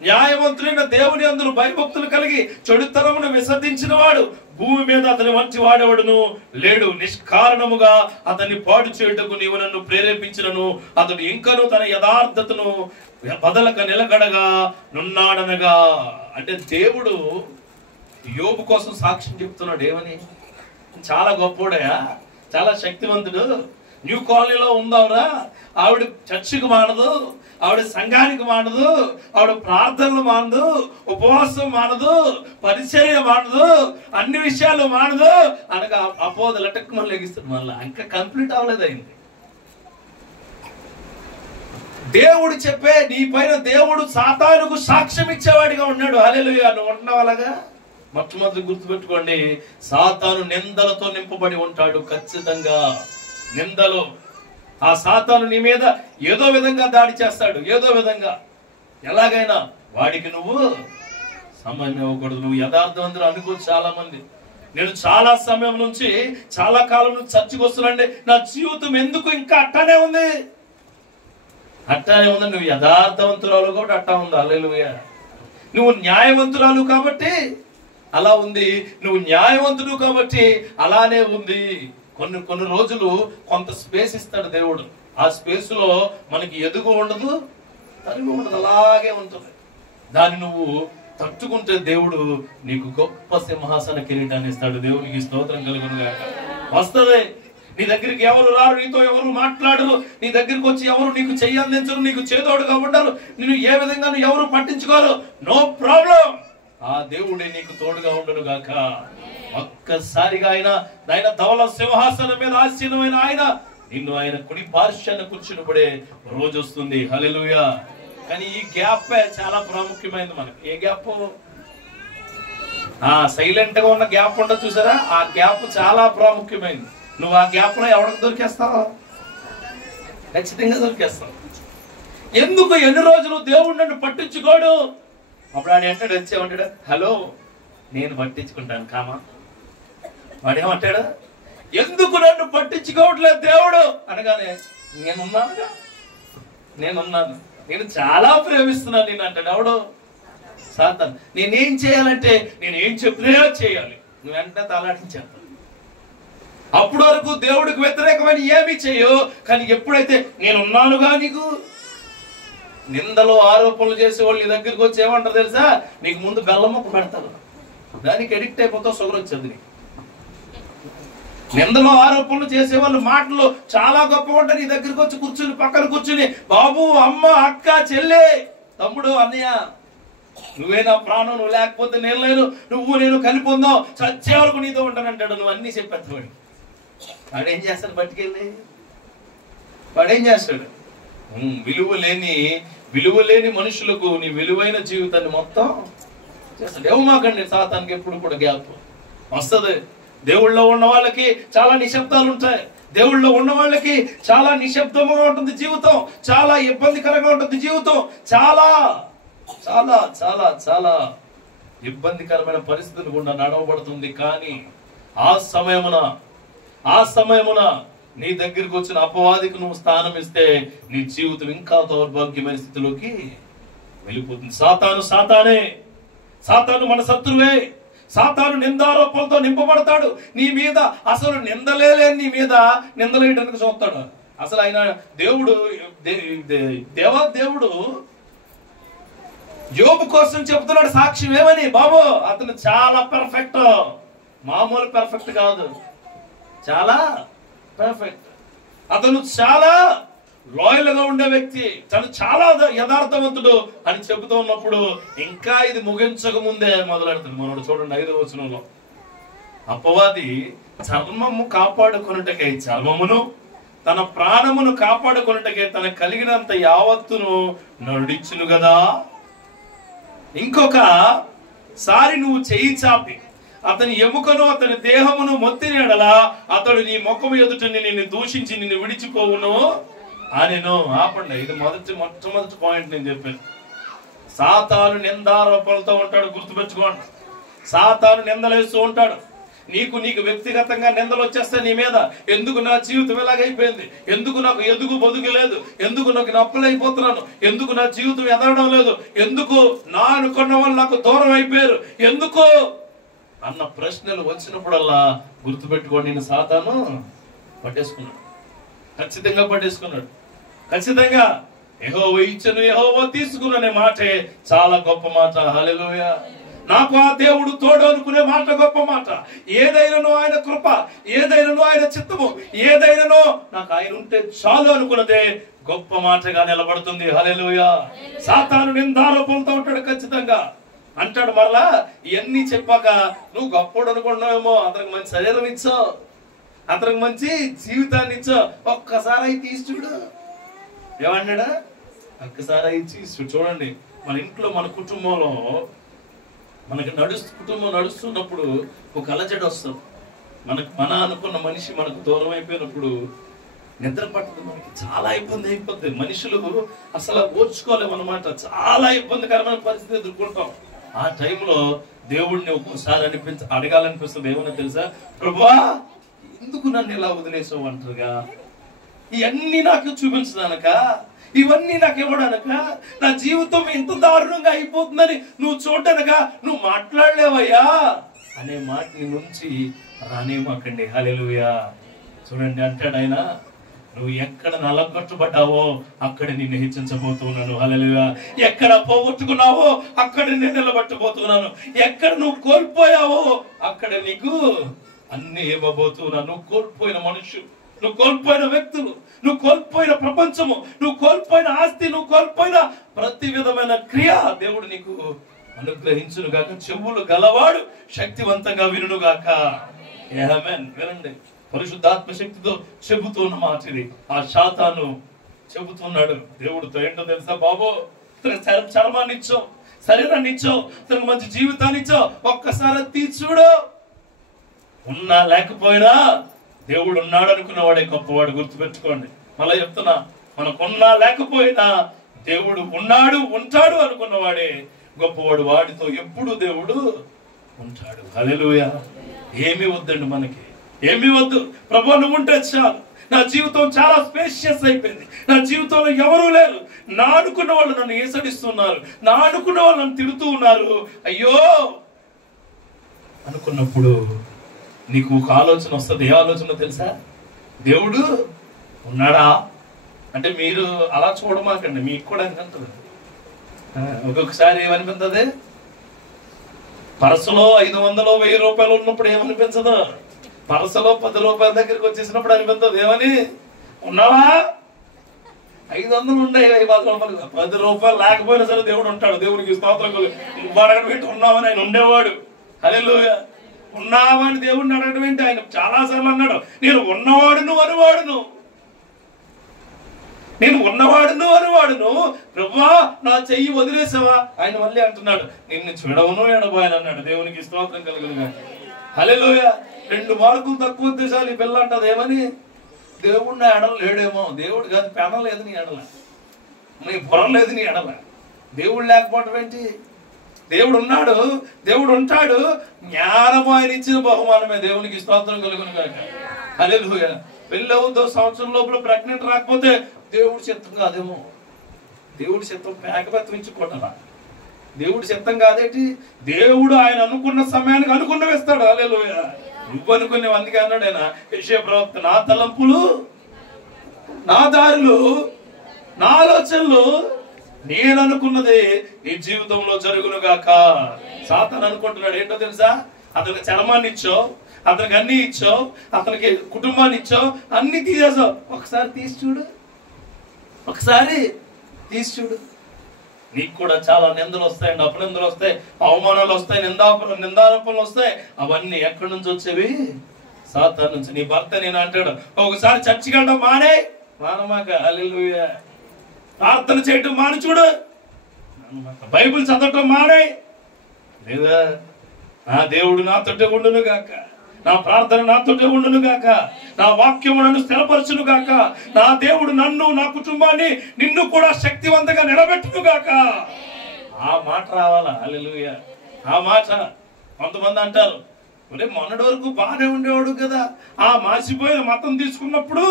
న్యాయవంతుడైన దేవుని అందులో భయభక్తులు కలిగి చెడుతనమును విసర్జించిన వాడు భూమి మీద అతని మంచి వాడేవాడును లేడు. నిష్కారణముగా అతన్ని పాడు చేయుటకు నీవు నన్ను ప్రేరేపించినను అతడు ఇంకను తన యథార్థతను బదలక నిలకడగా నున్నాడనగా. అంటే దేవుడు యోబు కోసం సాక్ష్యం చెప్తున్నాడు. ఏమని? చాలా గొప్పోడయా, చాలా శక్తివంతుడు. న్యూ కాలనీలో ఉందావురా, ఆవిడ చర్చికి మానదు, ఆవిడ సంఘానికి మానదు, ఆవిడ ప్రార్థనలు మానదు, ఉపవాసం మానదు, పరిచర్య మానదు, అన్ని విషయాలు మానదు అనగా అపోద లటక్కుమని లెగిస్తుంది. మళ్ళీ ఇంకా కంప్లీట్ అవ్వలేదు అయింది. దేవుడు చెప్పే నీ పైన దేవుడు సాతానుకు సాక్ష్యం ఇచ్చేవాడిగా ఉన్నాడు. హల్లెలూయా. నువ్వు ఉంటున్నావు అలాగా. మొట్టమొదటి గుర్తుపెట్టుకోండి, సాతాను నిందలతో నింపబడి ఉంటాడు. ఖచ్చితంగా నిందలు. ఆ సాతాను నీ మీద ఏదో విధంగా దాడి చేస్తాడు. ఏదో విధంగా ఎలాగైనా వాడికి నువ్వు సమయం ఇవ్వకూడదు. నువ్వు యథార్థవంతులు అనుకోవచ్చు చాలా మంది. నేను చాలా సమయం నుంచి, చాలా కాలం నుంచి చర్చకు వస్తున్నాండి, నా జీవితం ఎందుకు ఇంకా అట్టానే ఉంది? నువ్వు యథార్థవంతురాలు కాబట్టి అట్టా ఉంది. హల్లెలూయా. నువ్వు న్యాయవంతురాలు కాబట్టి అలా ఉంది, నువ్వు న్యాయవంతుడు కాబట్టి అలానే ఉంది. కొన్ని రోజులు కొంత స్పేస్ ఇస్తాడు దేవుడు. ఆ స్పేస్ లో మనకి ఎదుగు ఉండదు, తరిగి ఉండదు, అలాగే ఉంటుంది. దాన్ని నువ్వు తట్టుకుంటే దేవుడు నీకు గొప్ప సింహాసన కిరీటాన్ని ఇస్తాడు. దేవునికి స్తోత్రం కలుగును గాక. వస్తుంది. నీ దగ్గరికి ఎవరు రారు, నీతో ఎవరు మాట్లాడరు, నీ దగ్గరికి వచ్చి ఎవరు నీకు చెయ్యి అందించరు, నీకు చేదోడుగా ఉండరు, నిన్ను ఏ విధంగా ఎవరు పట్టించుకోరు. No problem. ఆ దేవుడే నీకు తోడుగా ఉండను గాక. ఒక్కసారిగా ఆయన ధవల సింహాసనం మీద ఆసీనమైన నిన్ను ఆయన కుడి పార్శ్వాన కూర్చున్నప్పుడే రోజు వస్తుంది. హల్లెలూయా. కానీ ఈ గ్యాప్ చాలా ప్రాముఖ్యమైనది మనకి. ఏ గ్యాప్? సైలెంట్ గా ఉన్న గ్యాప్ ఉండదు చూసారా, ఆ గ్యాప్ చాలా ప్రాముఖ్యమైనది. నువ్వు ఆ గ్యాప్ లో ఎవరికి దొరికేస్తావు? ఖచ్చితంగా దొరికేస్తావు. ఎందుకు ఎన్ని రోజులు దేవుడు నన్ను పట్టించుకోడు? అప్పుడు ఆయన అంటాడు, వచ్చేమంటాడు, హలో నేను పట్టించుకుంటాను కామా. వాడేమంటాడు, ఎందుకు నన్ను పట్టించుకోవట్లేదు దేవుడు అనగానే, నేనున్నాను, నేను చాలా ప్రేమిస్తున్నాను నేను అంటాడు. ఎవడు? సాతాను. నేనేం చేయాలంటే నేను ఏం చెప్పినా చేయాలి, నువ్వు వెంటనే తలాడించేస్తాను. అప్పటి వరకు దేవుడికి వ్యతిరేకమైన ఏమీ చేయవు. కానీ ఎప్పుడైతే నేనున్నానుగా, నీకు నిందలు ఆరోపణలు చేసే వాళ్ళు నీ దగ్గరికి వచ్చి ఏమంటారు తెలుసా? నీకు ముందు బెల్లం ముక్క పెడతారు, దానికి ఎడిక్ట్ అయిపోతావు, షుగర్ వచ్చేది. నిందలు ఆరోపణలు చేసే వాళ్ళు మాటలు చాలా గొప్పగా ఉంటాయి. నీ దగ్గరికి వచ్చి కూర్చుని, పక్కన కూర్చుని, బాబు, అమ్మ, అక్క, చెల్లె, తమ్ముడు, అన్నయ్య, నువ్వే నా ప్రాణం, నువ్వు లేకపోతే నేను లేను, నువ్వు నేను కలిపి ఉందాం, చచ్చే వరకు నీతో ఉంటానంటాడు. నువ్వు అన్ని చెప్పేస్తాడు. వాడేం చేస్తాడు? బతికెళ్ళి వాడేం చేస్తాడు? విలువ లేని మనుషులకు నీ విలువైన జీవితాన్ని మొత్తం చేస్తాడు. ఏమాకండి, సాతానికి ఎప్పుడు కూడా గ్యాప్ వస్తుంది. దేవుళ్ళో ఉన్న వాళ్ళకి చాలా నిశ్శబ్దాలు ఉంటాయి. దేవుళ్ళో ఉన్న వాళ్ళకి చాలా నిశ్శబ్దంగా ఉంటుంది జీవితం, చాలా ఇబ్బందికరంగా ఉంటుంది జీవితం, చాలా చాలా చాలా చాలా ఇబ్బందికరమైన పరిస్థితులు గుండా నడవబడుతుంది. కానీ ఆ సమయమున నీ దగ్గరికి వచ్చిన అపవాదికి నువ్వు స్థానం ఇస్తే నీ జీవితం ఇంకా దౌర్భాగ్యమైన స్థితిలోకి వెళ్ళిపోతుంది. సాతాను మన శత్రువే. సాతాను నిందారోపణలతో నింపబడతాడు. నీ మీద అసలు నిందలేని నీ మీద నిందలేయడానికి చూస్తాడు. అసలు ఆయన దేవుడు యోబు కోసం చెప్తున్నాడు సాక్ష్యం ఏమని? బాబు, అతను చాలా పర్ఫెక్ట్, మామూలు పర్ఫెక్ట్ కాదు, చాలా పర్ఫెక్ట్. అతను చాలా లాయల్ గా ఉండే వ్యక్తి, తను చాలా యథార్థవంతుడు అని చెబుతూ ఉన్నప్పుడు ఇంకా ఇది ముగించక ముందే మొదలెడతాడు. మనోడు చూడండి 5వ వచనంలో, అపవాది చర్మము కాపాడుకొనుటకై చర్మమును, తన ప్రాణమును కాపాడుకొనుటకై తన కలిగినంత యావత్తును నడిచును గదా. ఇంకొక సారి నువ్వు చెయ్యి చాపి అతని ఎముకను, అతని దేహమును మొత్తిన ఎడల అతడు నీ ముఖము ఎదుట నిన్ను దూషించి నిన్ను విడిచిపోవును అని. ఆపండి, ఇది మొట్టమొదటి పాయింట్ నేను చెప్పాను. సాతాను నిందారోపణలతో ఉంటాడు, గుర్తుపెట్టుకోండి. సాతాను నిందలేస్తూ ఉంటాడు. నీకు వ్యక్తిగతంగా నిందలు వచ్చేస్తాయి నీ మీద. ఎందుకు నా జీవితం ఎలాగైపోయింది, ఎందుకు నాకు ఎదుగు బొదుగు లేదు, ఎందుకు నాకు నప్పలైపోతున్నాను, ఎందుకు నా జీవితం ఎదగడం లేదు, ఎందుకు నా అనుకున్న వాళ్ళు నాకు దూరం అయిపోయారు, ఎందుకు అన్న ప్రశ్నలు వచ్చినప్పుడల్లా గుర్తుపెట్టుకోండి, నేను సాతాను పట్టేసుకున్నాడు, ఖచ్చితంగా పట్టేసుకున్నాడు. ఖచ్చితంగా యెహోవా ఇచ్చెను, యెహోవా తీసుకునే మాటే చాలా గొప్ప మాట. హల్లెలూయా. నాకు ఆ దేవుడు తోడు అనుకునే మాట గొప్ప మాట. ఏదైనానో ఆయన కృప, ఏదైనానో ఆయన చిత్తము, ఏదైనానో నాకు ఆయన ఉంటే చాలు అనుకున్నదే గొప్ప మాటగా నిలబడుతుంది. హల్లెలూయా. సాతాను నిందారోపణలతో ఉంటాడు, ఖచ్చితంగా అంటాడు. మరలా ఇవన్నీ చెప్పాక నువ్వు గొప్పడు అనుకుంటున్నావేమో, అతనికి మంచి శరీరం ఇచ్చో, అతనికి మంచి జీవితాన్ని ఇచ్చో, ఒక్కసారి అయి తీసి చూడు. ఏమన్నాడా? ఒక్కసారి అయి తీసి చూడండి. మన ఇంట్లో, మన కుటుంబంలో, మనకి కుటుంబం నడుస్తున్నప్పుడు ఒక అలజడి వస్తుంది. మన అనుకున్న మనిషి మనకు దూరం అయిపోయినప్పుడు నిద్ర పట్టదు, మనకి చాలా ఇబ్బంది అయిపోద్ది. మనుషులు అసలు ఓర్చుకోలేము అన్నమాట. చాలా ఇబ్బందికరమైన పరిస్థితి ఎదుర్కొంటాం. ఆ టైంలో దేవుడిని ఒక్కోసారి అడగాలనిపిస్తుంది. ఏమన్నా తెలుసా? ప్రభువా, ఎందుకు నన్ను ఇలా వదిలేసావు అంటారుగా? ఇవన్నీ నాకు చూపించడానక, ఇవన్నీ నాకు ఇవ్వడానక, నా జీవితం ఇంత దారుణంగా అయిపోతుందని నువ్వు చూడనక నువ్వు మాట్లాడలేవయ్యా అనే మాట నీ నుంచి రానేమాకండి. హల్లెలూయా. చూడండి, అంటాడు ఆయన, నువ్వు ఎక్కడ నలగొట్టబడ్డావో అక్కడ నిన్ను హెచ్చించబోతున్నాను. హల్లెలూయా. ఎక్కడ పోగొట్టుకున్నావో అక్కడ నేను నిలబెట్టబోతున్నాను. ఎక్కడ నువ్వు కోల్పోయావో అక్కడ నీకు అన్ని ఇవ్వబోతున్నాను. నువ్వు కోల్పోయిన మనుషులు, నువ్వు కోల్పోయిన వ్యక్తులు, నువ్వు కోల్పోయిన ప్రపంచము, నువ్వు కోల్పోయిన ఆస్తి, నువ్వు కోల్పోయిన ప్రతి విధమైన క్రియ దేవుడు నీకు అనుగ్రహించును గాక. చెవులు గలవాడు శక్తివంతంగా వినుగాక. ఆమేన్. వినండి, పరిశుద్ధాత్మ శక్తితో చెబుతున్న మాట ఇది. ఆ శాతాను చెబుతున్నాడు దేవుడితో. ఏంటో తెలుసా? బాబో, చర్మాన్ని ఇచ్చావు, శరీరాన్ని ఇచ్చావు, తనకు మంచి జీవితాన్ని ఇచ్చావు, ఒక్కసారి తీర్చుడు. ఉన్నా లేకపోయినా దేవుడు ఉన్నాడు అనుకున్నవాడే గొప్పవాడు. గుర్తుపెట్టుకోండి. మళ్ళీ చెప్తున్నా, మనకున్నా లేకపోయినా దేవుడు ఉన్నాడు, ఉంటాడు అనుకున్నవాడే గొప్పవాడు. వాడితో ఎప్పుడు దేవుడు ఉంటాడు. హల్లెలూయా. ఏమీ వద్దండి, మనకి ఏమీ వద్దు. ప్రభువా, నువ్వు ఉంటే చాలు. నా జీవితం చాలా స్పేషియస్ అయిపోయింది. నా జీవితంలో ఎవరూ లేరు. నా అనుకున్న వాళ్ళు నన్ను ఏసడిస్తున్నారు, నా అనుకున్న వాళ్ళు నన్ను తిడుతూ ఉన్నారు. అయ్యో అనుకున్నప్పుడు నీకు ఒక ఆలోచన వస్తుంది. ఏ ఆలోచన తెలుసా? దేవుడు ఉన్నాడా అంటే మీరు అలా చూడమాకండి, మీకు కూడా అనిపిస్తుంది. ఒక్కొక్కసారి ఏమనిపిస్తుంది? పర్సులో 500 1000 రూపాయలు ఉన్నప్పుడు ఏమనిపించదు. పర్సులో 10 రూపాయల దగ్గరికి వచ్చేసినప్పుడు అనిపిస్తుంది. ఏమని? ఉన్నావా? 500 ఉండే 10 రూపాయలు, 10 రూపాయలు లేకపోయినా సరే దేవుడు ఉంటాడు. దేవునికి స్తోత్రం. నువ్వు అడగడం ఏంటి? ఉన్నావని ఆయన ఉండేవాడు. హల్లెలూయా. ఉన్నావని దేవుడిని అడగడం ఏంటి? ఆయన చాలా సార్లు అన్నాడు, నేను ఉన్నవాడును అనువాడును, నేను ఉన్నవాడును అనువాడును. ప్రభువా, నా చెయ్యి వదిలేసావా? ఆయన మళ్ళీ అంటున్నాడు, నిన్ను చూడవును ఎడబాయను అన్నాడు. దేవునికి స్తోత్రం కలుగును. హల్లెలూయా. 2 మార్కులు తక్కువ ఉద్దేశాలు ఈ పిల్ల అంటది. ఏమని? దేవుడు నా ఎడల లేడేమో. దేవుడు కాదు, పెనం లేదు నీ ఎడల, నీ పొరం లేదు నీ ఎడల. దేవుడు లేకపోవటం ఏంటి? దేవుడు ఉన్నాడు, దేవుడు ఉంటాడు. జ్ఞానము ఆయన ఇచ్చిన బహుమానమే. దేవునికి స్తోత్రం కలుగును గాక. హల్లెలూయా. పెళ్ళి అవుతుందో సంవత్సరం లోపల ప్రెగ్నెంట్ రాకపోతే దేవుడి చిత్తం కాదేమో. దేవుడి చిత్తం పేకపెత్తమించుకోవటలా. దేవుడి చిత్తం కాదేంటి? దేవుడు ఆయన అనుకున్న సమయానికి అనుకున్న వేస్తాడు. హల్లెలూయా. నువ్వు అనుకునేవి. అందుకే అన్నాడు ఆయన యెషయా ప్రవక్త, నా తలంపులు, నా దారులు, నా ఆలోచనలు నేను అనుకున్నది నీ జీవితంలో జరుగును గాక. సాతాను అనుకుంటున్నాడు ఏంటో తెలుసా? అతనికి చర్మాన్ని ఇచ్చావు, అతనికి అన్ని ఇచ్చావు, అతనికి కుటుంబాన్ని ఇచ్చావు, అన్ని తీసేసావు. ఒకసారి తీసి చూడు, ఒకసారి తీసి చూడు. నీకు కూడా చాలా నిందలు వస్తాయండి, అపనిందలు వస్తాయి, అవమానాలు వస్తాయి, నిందారోపణలు వస్తాయి. అవన్నీ ఎక్కడి నుంచి వచ్చేవి? సాతాను నుంచి. నీ భర్త నేను అంటాడు, ఒకసారి చర్చికి వెళ్ళడం మానమాక. హల్లెలూయా. ప్రార్థన చేయటం మాని చూడు, బైబిల్ చదవటం మానే. లేదా నా దేవుడు నాతోటే ఉండును గాక, నా ప్రార్థన నాతోటే ఉండును గాక, నా వాక్యము నన్ను స్థిరపరచును గాక, నా దేవుడు నన్ను, నా కుటుంబాన్ని, నిన్ను కూడా శక్తివంతంగా నిలబెట్టును గాక. ఆ మాట రావాలా? హల్లెలూయా. ఆ మాట. కొంతమంది అంటారు, ఒరే మొన్నటి వరకు బాగానే ఉండేవాడు కదా, ఆ మాసిపోయిన మతం తీసుకున్నప్పుడు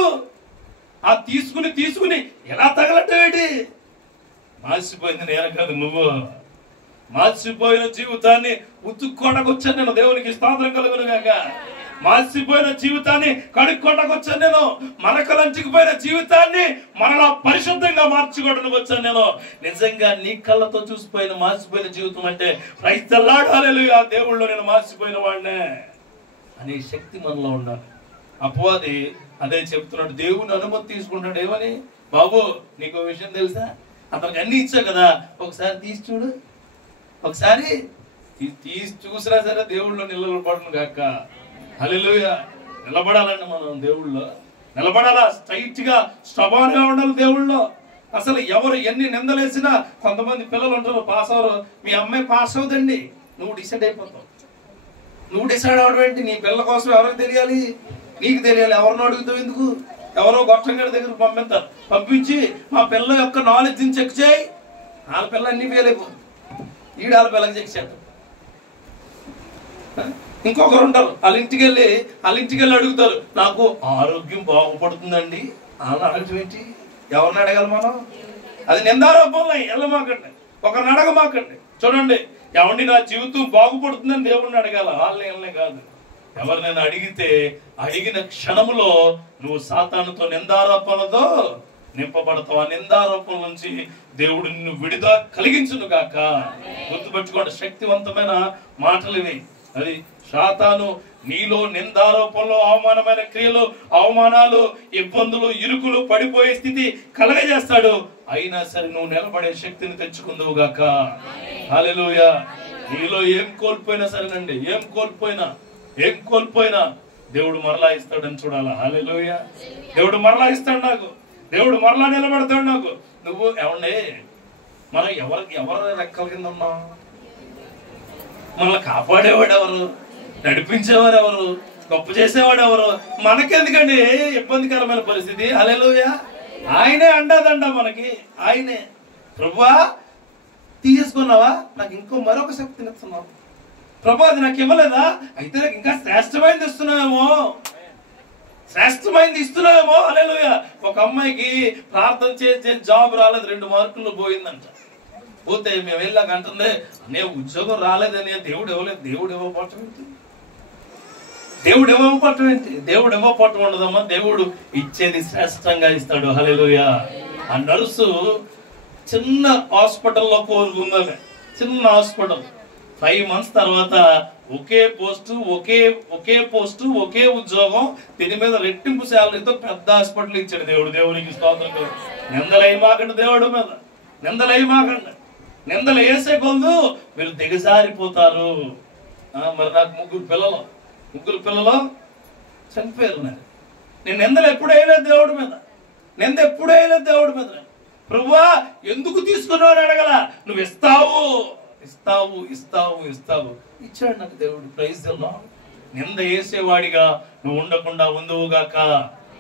ఆ తీసుకుని ఎలా తగలట్టేటి? మాసిపోయింది నేను కాదు, నువ్వు. మాసిపోయిన జీవితాన్ని ఉతుక్కోవడానికి వచ్చాను నేను. దేవునికి స్తోత్రం కలుగును గాక. మాసిపోయిన జీవితాన్ని కడుక్కోవడానికి వచ్చాను నేను. మనకలంచుకుపోయిన జీవితాన్ని మనలా పరిశుద్ధంగా మార్చుకోవడానికి వచ్చాను నేను. నిజంగా నీ కళ్ళతో చూసిపోయిన మాసిపోయిన జీవితం అంటే క్రైస్తలాడు. హల్లెలూయా. దేవుళ్ళు నేను మాసిపోయిన వాడినే అనే శక్తి మనలో ఉండాలి. అపవాది అదే చెప్తున్నాడు. దేవుని అనుమతి తీసుకుంటాడు. ఏమని? బాబు, నీకు విషయం తెలుసా? అతనికి అన్ని ఇచ్చా కదా, ఒకసారి తీసి చూడు. ఒకసారి తీసి చూసినా సరే దేవుళ్ళో నిలబడను గాక. హల్లెలూయా. నిలబడాలండి మనం. దేవుళ్ళో నిలబడాలా? స్ట్రైట్ గా స్టబాన్ గా ఉండాలి దేవుళ్ళో. అసలు ఎవరు ఎన్ని నిందలేసినా, కొంతమంది పిల్లలు ఉంటారు, పాస్ అవరు. మీ అమ్మాయి పాస్ అవుదండి, నువ్వు డిసైడ్ అయిపోతావు. నువ్వు డిసైడ్ అవడం ఏంటి? నీ పిల్లల కోసం ఎవరికి తెలియాలి? నీకు తెలియాలి. ఎవరిని అడుగుతావు? ఎందుకు? ఎవరో గొట్టంగారి దగ్గరకు పంపించి మా పిల్ల యొక్క నాలెడ్జ్ చెక్ చేయి. వాళ్ళ పిల్ల అన్ని ఫెయిల్ అయిపోతుంది. ఈడాల బెలగ చేశాడు. ఇంకొకరు ఉంటారు, వాళ్ళ ఇంటికి వెళ్ళి అడుగుతారు, నాకు ఆరోగ్యం బాగుపడుతుందండి అని అడగటం ఏంటి? ఎవరిని అడగాలి మనం? అది నిందారోపంలో వెళ్ళమాకండి, ఒకరిని అడగమాకండి. చూడండి, ఎవరిని నా జీవితం బాగుపడుతుందని దేవుడిని అడగాల, వాళ్ళని కాదు. ఎవరినైనా అడిగితే అడిగిన క్షణములో నువ్వు సాతానుతో నిందారోపణతో నింపబడతావు. ఆ నిందారోపణ నుంచి దేవుడు నిన్ను విడుదల కలిగించును గాక. గుర్తుపెట్టుకోండి, శక్తివంతమైన మాటలు ఇవి. అది సాతాను నీలో నిందారోపణలు, అవమానమైన క్రియలు, అవమానాలు, ఇబ్బందులు, ఇరుకులు, పడిపోయే స్థితి కలగజేస్తాడు. అయినా సరే నువ్వు నిలబడే శక్తిని తెచ్చుకుందువు గాక. హల్లెలూయా. నీలో ఏం కోల్పోయినా సరేనండి, ఏం కోల్పోయినా దేవుడు మరలా ఇస్తాడని చూడాలా. హల్లెలూయా. దేవుడు మరలా ఇస్తాడు నాకు, దేవుడు మరలా నిలబెడతాడు నాకు. నువ్వు ఏమండి, మనం ఎవరు రెక్కల కింద ఉన్నాం? మనల్ని కాపాడేవాడు ఎవరు? నడిపించేవారు ఎవరు? గొప్ప చేసేవాడు ఎవరు? మనకెందుకండి ఇబ్బందికరమైన పరిస్థితి? హల్లెలూయా. ఆయనే అండదండ మనకి, ఆయనే. ప్రభువా తీసేసుకున్నావా? నాకు ఇంకో మరొక శక్తిని ఇస్తున్నావు. ప్రభు అది నాకు ఇవ్వలేదా? అయితే నాకు ఇంకా శ్రేష్టమైనది ఇస్తున్నావేమో. హల్లెలూయా. ఒక అమ్మాయికి ప్రార్థన చేసే జాబ్ రాలేదు, 2 మార్కులు పోయిందంట. పోతే మేము వెళ్ళాక అంటుంది, నే ఉద్యోగం రాలేదని దేవుడు ఇవ్వలేదు. దేవుడు ఇవ్వకపోవటం ఏంటి? దేవుడు ఇవ్వకపోవటం ఉండదమ్మా. దేవుడు ఇచ్చేది శ్రేష్టంగా ఇస్తాడు. హల్లెలూయా. ఆ నర్సు చిన్న హాస్పిటల్లో కోరుకుందామే, చిన్న హాస్పిటల్. 5 months తర్వాత ఒకే పోస్టు, ఒకే ఉద్యోగం, దీని మీద రెట్టింపు శాలరీతో పెద్ద హాస్పిటల్ ఇచ్చాడు దేవుడు. దేవునికి స్తోత్రం. నిందలేయమాకండి, దేవుడి మీద నిందలేయమాకండి. నిందలు వేసే కొద్దు మీరు దిగజారిపోతారు. మరి నాకు 3 పిల్లలు చనిపోయారు. నేను నిందలు ఎప్పుడు వేయలేదు దేవుడి మీద. ప్రభువా ఎందుకు తీసుకున్నావు అని అడగల. నువ్వు ఇస్తావు. ఇచ్చాడు నాకు దేవుడు. Praise the lord. నింద వేసేవాడిగా నువ్వు ఉండకుండా ఉందువుగాక.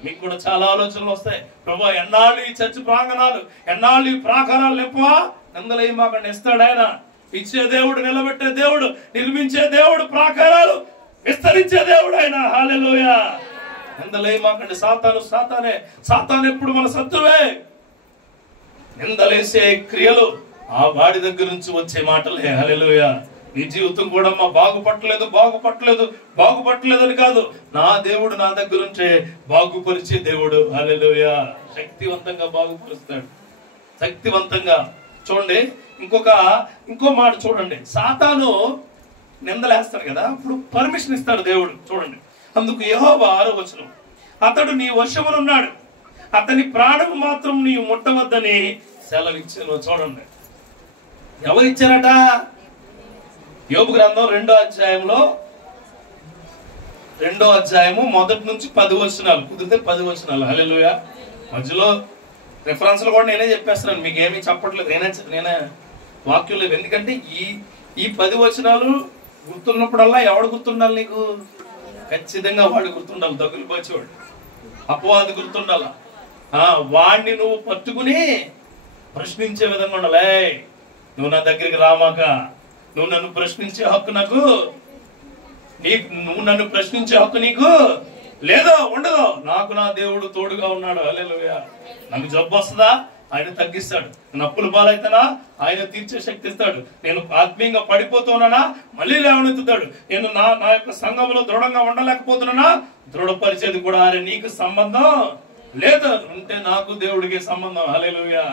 మీకు కూడా చాలా ఆలోచనలు వస్తాయి. ప్రభువా ఎన్నాళ్ళు ఈ చర్చి ప్రాంగణాలు, ఎన్నాళ్ళు ఈ ప్రాకారాలు నింపవా? నిందలేయమాకండి, ఇస్తాడు ఆయన. ఇచ్చే దేవుడు, నిలబెట్టే దేవుడు, నిర్మించే దేవుడు, ప్రాకారాలు విస్తరించే దేవుడు ఆయన. హల్లెలూయా. నిందలేయమాకండి. సాతాను ఎప్పుడు మన శత్రువే. నిందలేసే క్రియలు ఆ వాడి దగ్గర నుంచి వచ్చే మాటలే. హల్లెలూయా. నీ జీవితం కూడా బాగుపట్టలేదు అని కాదు, నా దేవుడు నా దగ్గర ఉంటే బాగుపరిచే దేవుడు. హల్లెలూయా. శక్తివంతంగా బాగుపరుస్తాడు, శక్తివంతంగా. చూడండి, ఇంకో మాట చూడండి. సాతాను నిందలేస్తాడు కదా, అప్పుడు పర్మిషన్ ఇస్తాడు దేవుడు. చూడండి, అందుకు యెహోవా 6వ వచనం, అతడు నీ వశమునున్నాడు, అతని ప్రాణము మాత్రం నీవు ముట్టవద్దని సెలవిచ్చాను. చూడండి, ఎవరు ఇచ్చారట? యోబు గ్రంథం 2వ అధ్యాయము 1 నుంచి 10 వచనాలు, కుదిరితే 10 వచనాలు. హల్లెలూయా. మధ్యలో రిఫరెన్స్లు కూడా నేనే చెప్పేస్తున్నాను, మీకు ఏమీ చెప్పట్లేదు. నేనే వాక్యం లేదు. ఎందుకంటే ఈ 10 వచనాలు గుర్తున్నప్పుడల్లా ఎవడు గుర్తుండాలి నీకు? ఖచ్చితంగా వాడు గుర్తుండాలి. దగులుపోచేవాడు, అపవాది గుర్తుండాలా. వాడిని నువ్వు పట్టుకుని ప్రశ్నించే విధంగా ఉండాలి. నువ్వు నా దగ్గరికి రామాక, నువ్వు నన్ను ప్రశ్నించే హక్కు నీకు లేదో ఉండదో. నాకు నా దేవుడు తోడుగా ఉన్నాడు. హల్లెలూయా. నాకు జబ్బు వస్తుందా? ఆయన తగ్గిస్తాడు. నేను అప్పుల పాలైతేనా? ఆయన తీర్చే శక్తి ఇస్తాడు. నేను ఆత్మీయంగా పడిపోతున్నానా? మళ్ళీ లేవనెత్తుతాడు. నేను నా యొక్క సంఘంలో దృఢంగా ఉండలేకపోతున్నానా? దృఢపరిచేది కూడా ఆయన. నీకు సంబంధం లేదు, ఉంటే నాకు దేవుడికి సంబంధం. హల్లెలూయా.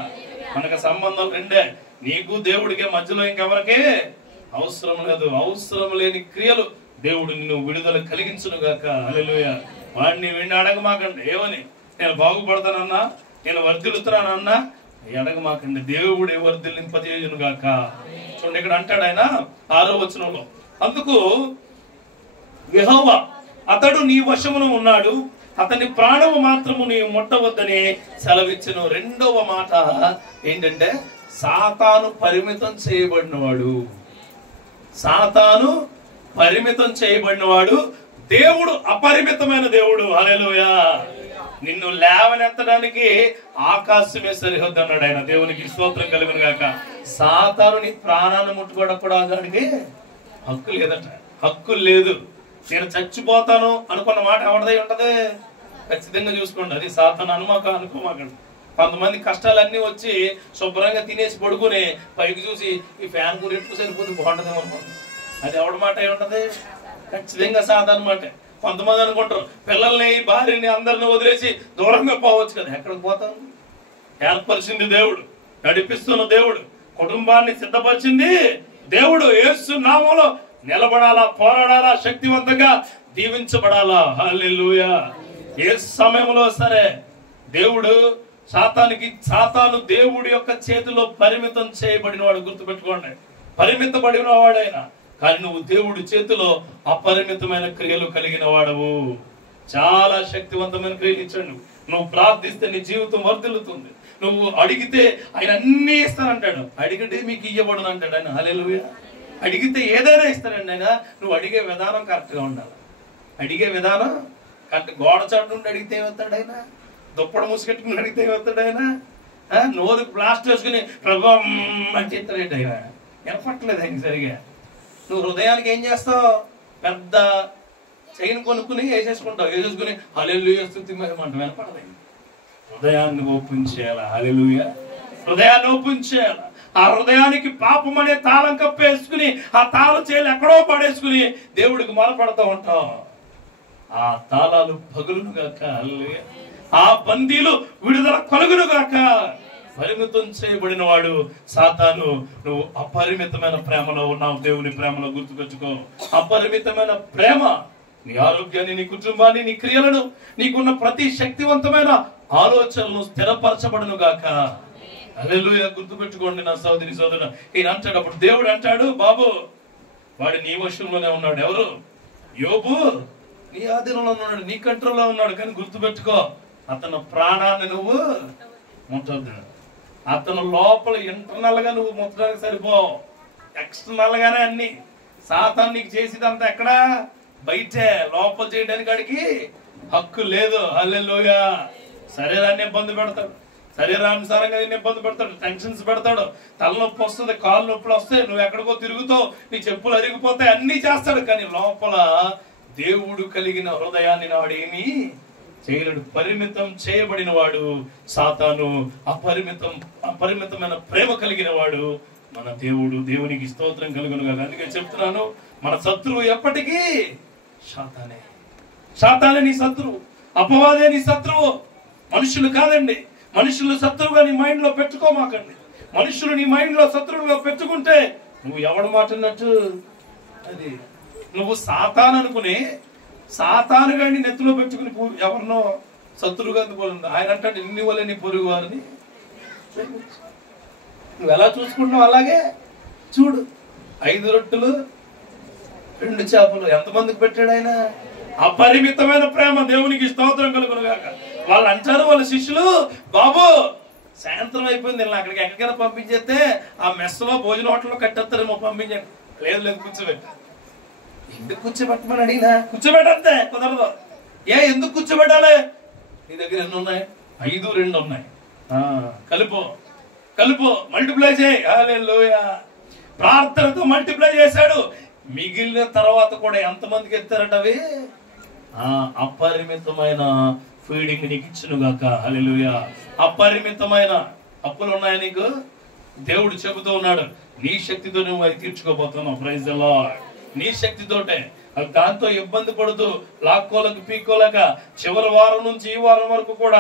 మనకు సంబంధం రెండే, నీకు దేవుడికి. మధ్యలో ఇంకెవరికి అవసరం లేదు. అవసరం లేని క్రియలు దేవుడు నిన్ను విడుదల కలిగించును గాక. హల్లెలూయా. వాడిని అడగమాకండి. ఏమని? నేను బాగుపడతానన్నా, నేను వర్ధిల్లుతున్నానన్నా అడగమాకండి. దేవుడే వర్ధిల్లింపజేయును గాక. చూడండి, ఇక్కడ అంటాడు ఆయన 6వ వచనంలో, అందుకు యెహోవా అతడు నీ వశమును ఉన్నాడు, అతని ప్రాణము మాత్రము నీవు ముట్టవద్దని సెలవిచ్చును. 2వ మాట ఏంటంటే, సాతాను పరిమితం చేయబడినవాడు, దేవుడు అపరిమితమైన దేవుడు. హల్లెలూయా. నిన్ను లేవనెత్తడానికి ఆకాశమే సరిహద్దు అన్నాడు ఆయన. దేవునికి స్తోత్రం కలుగును గాక. సాతాను నీ ప్రాణాన్ని ముట్టుకోవడం కూడా దానికి హక్కు లేదట. హక్కు లేదు. నేను చచ్చిపోతాను అనుకున్న మాట ఎవరిదై ఉంటది? ఖచ్చితంగా చూసుకోండి. అది సాతాను అనుకోమాకండి. కొంతమంది కష్టాలన్నీ వచ్చి శుభ్రంగా తినేసి పడుకుని పైకి చూసి ఈ ఫ్యాన్ కూడా ఎక్కువ సరిపోతే బాగుంటదేమో అనుకోండి. అది ఎవరి మాట అయి ఉంటది? ఖచ్చితంగా సాతాను మాట. కొంతమంది అనుకుంటారు పిల్లల్ని భార్యని అందరిని వదిలేసి దూరంగా పోవచ్చు కదా. ఎక్కడికి పోతాను? ఏర్పరిచింది దేవుడు, నడిపిస్తున్న దేవుడు, కుటుంబాన్ని సిద్ధపరిచింది దేవుడు. యేసు నామములో నిలబడాలా, పోరాడాలా, శక్తివంతంగా దీవించబడాలా. హల్లెలూయా. ఏ సమయంలో సరే దేవుడు సాతాను దేవుడి యొక్క చేతిలో పరిమితం చేయబడిన వాడు. గుర్తుపెట్టుకోండి, పరిమితపడిన వాడైనా కానీ నువ్వు దేవుడి చేతిలో అపరిమితమైన క్రియలు కలిగిన వాడవు. చాలా శక్తివంతమైన క్రియలు ఇచ్చాడు. నువ్వు ప్రార్థిస్తే నీ జీవితం వర్ధిల్లుతుంది. నువ్వు అడిగితే ఆయన అన్ని ఇస్తానంటాడు. అడిగితే మీకు ఇయ్యబడును అంటాడు ఆయన. హల్లెలూయా. అడిగితే ఏదైనా ఇస్తానండి ఆయన. నువ్వు అడిగే విధానం కరెక్ట్గా ఉండాలి. అడిగే విధానం కరెక్ట్. గోడ చాటు నుండి అడిగితే ఏమవుతాడు ఆయన? దుప్పడు మూసుకెట్టుకుని అడిగితే ఏమవుతాడు ఆయన? నోరు బ్లాస్ట్ వేసుకుని ప్రభు అంటే ఇస్తాడేంటి ఆయన? వినపట్లేదు ఆయన సరిగా. నువ్వు హృదయానికి ఏం చేస్తావు? పెద్ద చైన్ కొనుక్కుని వేసేసుకుంటావు. వేసేసుకుని హల్లెలూయా స్తుతి అంట. వినపడదు. హృదయాన్ని ఓపెన్ చేయాలా? హల్లెలూయా. హృదయాన్ని ఓపెన్ చేయాలా? ఆ హృదయానికి పాపం అనే తాళం కప్పేసుకుని ఆ తాళం చేయాలి ఎక్కడో పడేసుకుని దేవుడికి మొరపెడతా ఉంటావు. ఆ తాళాలు పగులును గాక. హల్లెలూయా. ఆ బందీలు విడుదల కలుగును గాక. పరిమితం చేయబడిన వాడు సాతాను. నువ్వు అపరిమితమైన ప్రేమలో ఉన్నావు. దేవుని ప్రేమలో గుర్తుపెట్టుకో. అపరిమితమైన ప్రేమ నీ ఆరోగ్యాన్ని, నీ కుటుంబాన్ని, నీ క్రియలను, నీకున్న ప్రతి శక్తివంతమైన ఆలోచనలు స్థిరపరచబడును గాక. హల్లెలూయా. గుర్తుపెట్టుకోండి నా సోదరి సోదరుడు. ఈయన అంటాడు, అప్పుడు దేవుడు అంటాడు, బాబు వాడు నీ వశంలోనే ఉన్నాడు. ఎవరు? యోబు నీ ఆధీనంలో ఉన్నాడు, నీ కంట్రోల్లో ఉన్నాడు. కానీ గుర్తుపెట్టుకో, అతను ప్రాణాన్ని నువ్వు ముట్టొద్దు. అతను లోపల ఇంటర్నల్ గా నువ్వు ముట్టడానికి సరిపోవు. ఎక్స్టర్నల్ గానే అన్ని. సాతాను నీకు చేసేదంతా ఎక్కడ? బయటే. లోపల చేయడానికి వాడికి హక్కు లేదు. హల్లెలూయా. శరీరాన్ని ఇబ్బంది పెడతాడు, శరీరానుసారంగా నేను ఇబ్బంది పెడతాడు, టెన్షన్స్ పెడతాడు, తలనొప్పి వస్తుంది, కాళ్ళు నొప్పులు వస్తాయి, నువ్వు ఎక్కడికో తిరుగుతావు, నీ చెప్పులు అరిగిపోతాయి, అన్ని చేస్తాడు. కానీ లోపల దేవుడు కలిగిన హృదయాన్ని నాడు ఏమీ చేయలేడు. పరిమితం చేయబడిన వాడు సాతాను. అపరిమితమైన ప్రేమ కలిగిన వాడు మన దేవుడు. దేవునికి స్తోత్రం కలుగును కదా. అందుకే చెప్తున్నాను, మన శత్రువు ఎప్పటికీ సాతానే. సాతానే నీ శత్రువు, అపవాదే నీ శత్రువు. మనుషులు కాదండి. మనుషులు శత్రువుగా నీ మైండ్ లో పెట్టుకోమాకండి. మనుషులు నీ మైండ్ లో శత్రువుగా పెట్టుకుంటే నువ్వు ఎవడు మాట్లాడినట్టు అది. నువ్వు సాతాను అనుకుని సాతాను గాని నెత్తిలో పెట్టుకుని ఎవరినో శత్రువుగా పోతుంది. ఆయన అంటాడు, ఇన్ని వల్ల నీ పొరుగు వారిని నువ్వు ఎలా చూసుకుంటున్నావు అలాగే చూడు. 5 రొట్టెలు 2 చేపలు ఎంతమందికి పెట్టాడు ఆయన? అపరిమితమైన ప్రేమ. దేవునికి స్తోత్రం కలుగును గాక. వాళ్ళు అంటారు, వాళ్ళ శిష్యులు, బాబు సాయంత్రం అయిపోయింది, ఇలా అక్కడికి ఎక్కడికైనా పంపించేస్తే ఆ మెస్సులో భోజన హోటల్లో కట్టేస్తారేమో, పంపించండి. లేదు కూర్చోబెట్ట. ఎందుకు కూర్చోబెట్టమని అడిగినా కూర్చోబెట్టంతే కుదరదు. ఎందుకు కూర్చోబెట్టాలి? నీ దగ్గర ఎన్ని ఉన్నాయి? 5, 2 ఉన్నాయి. కలుపు మల్టిప్లై చేయి. హల్లెలూయా. ప్రార్థనతో మల్టిప్లై చేశాడు. మిగిలిన తర్వాత కూడా ఎంతమందికి ఎత్తారట అవి? అపరిమితమైన ఫీడింగ్ నీకు ఇచ్చును గాక. హల్లెలూయా. అపరిమితమైన అప్పులు ఉన్నాయి నీకు. దేవుడు చెబుతూ ఉన్నాడు, నీ శక్తితో నువ్వు అవి తీర్చుకోబోతున్నావు. Praise the lord. నీ శక్తితోటే. దాంతో ఇబ్బంది పడుతూ లాక్కోలకు పీక్కోలేక చివరి వారం నుంచి ఈ వారం వరకు కూడా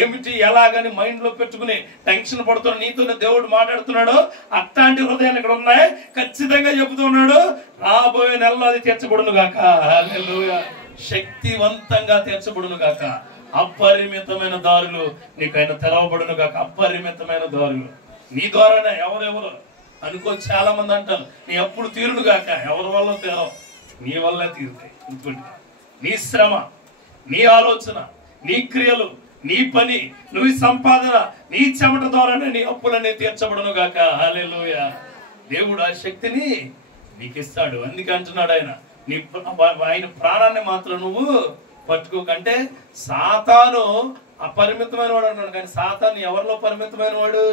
ఏమిటి ఎలాగని మైండ్ లో పెట్టుకుని టెన్షన్ పడుతున్న నీతోనే దేవుడు మాట్లాడుతున్నాడు. అట్లాంటి హృదయాలు ఇక్కడ ఉన్నాయి. ఖచ్చితంగా చెబుతున్నాడు, రాబోయే నెలలో అది తీర్చబడును గాక. హల్లెలూయా. శక్తివంతంగా తీర్చబడును గాక. అపరిమితమైన దారులు నీకైనా తెరవబడును గాక. అపరిమితమైన దారులు నీ ద్వారానే. ఎవరెవరు అనుకో, చాలా మంది అంటారు నీ అప్పుడు తీరును గాక. ఎవరి వల్ల తీరవు, నీ వల్లే తీరుతాయి. నీ శ్రమ, నీ ఆలోచన, నీ క్రియలు, నీ పని, నువ్వు సంపాదన, నీ చెమట ద్వారానే నీ అప్పులన్నీ తీర్చబడును గాక. హల్లెలూయా. దేవుడు ఆ శక్తిని నీకు ఇస్తాడు. అందుకే అంటున్నాడు ఆయన, ఆయన ప్రాణాన్ని మాత్రం నువ్వు పట్టుకోకంటే సాతాను అపరిమితమైన వాడు అన్నాడు, కానీ సాతాను ఎవరిలో పరిమితమైన వాడు?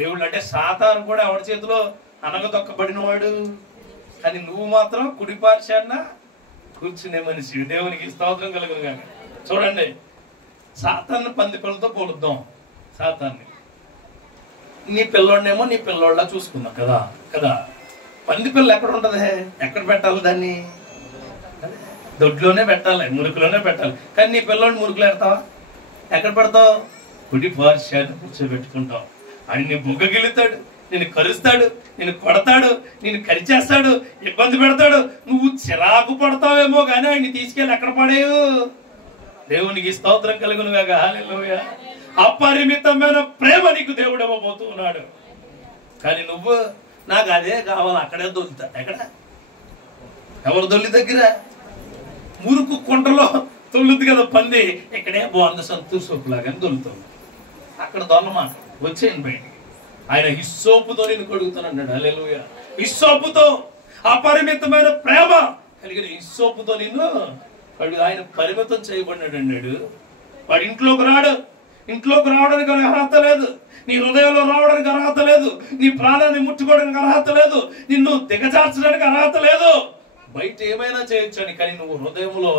దేవుడు. అంటే సాతాను కూడా ఎవరి చేతిలో అనగదొక్కబడిన వాడు. కానీ నువ్వు మాత్రం కుడి పార్శ్వాన కూర్చునే మనిషి. దేవునికి స్తోత్రం కలుగును గాక. చూడండి, సాతాన్ని పంది పిల్లలతో పోలుద్దాం. సాతాన్ని నీ పిల్లోడినేమో నీ పిల్లోళ్ళ చూసుకుందాం కదా కదా. పంది పిల్ల ఎక్కడ ఉంటది? ఎక్కడ పెట్టాలి దాన్ని? దొడ్లోనే పెట్టాలి, మురుకులోనే పెట్టాలి. కానీ నీ పిల్లోడిని మురుకులు పెడతావా? ఎక్కడ పెడతావు? కుడి పార్శ్వాన్ని కూర్చోబెట్టుకుంటావు. ఆయన నీ బుగ్గ గిలుతాడు, నిన్ను కరుస్తాడు, నిన్ను కొడతాడు, నిన్ను కరిచేస్తాడు, ఇబ్బంది పెడతాడు. నువ్వు చిరాకు పడతావేమో కానీ ఆయన్ని తీసుకెళ్ళి ఎక్కడ పడేవు? దేవునికి స్తోత్రం కలుగును గాక. హల్లెలూయా. అపరిమితమైన ప్రేమ నీకు దేవుడు ఇవ్వబోతూ ఉన్నాడు. కానీ నువ్వు నాకు అదే కావాలి, అక్కడే దొల్లుతా. ఎక్కడ? ఎవరు దొల్లి దగ్గర? మురుకు కుంటలో తొల్లుద్ది కదా పంది. ఇక్కడే బాగుంది సంతూర్ సోపు లాగానే దొల్లుతుంది. అక్కడ దొల్లమాట. వచ్చేయండి బయటికి. ఆయన హిస్సోపుతో నేను కడుగుతానన్నాడు. హల్లెలూయా. హిస్సోపుతో, అపరిమితమైన ప్రేమ కలిగిన హిస్సోపుతో నిన్ను కడుగు. ఆయన పరిమితం చేయబడినాడు అన్నాడు. వాడు ఇంట్లోకి రాడు. ఇంట్లోకి రావడానికి అర్హత లేదు. నీ హృదయంలో రావడానికి అర్హత లేదు. నీ ప్రాణాన్ని ముట్టుకోవడానికి అర్హత లేదు. నిన్ను దిగజార్చడానికి అర్హత లేదు. బయట ఏమైనా చేయొచ్చు అని, కానీ నువ్వు హృదయంలో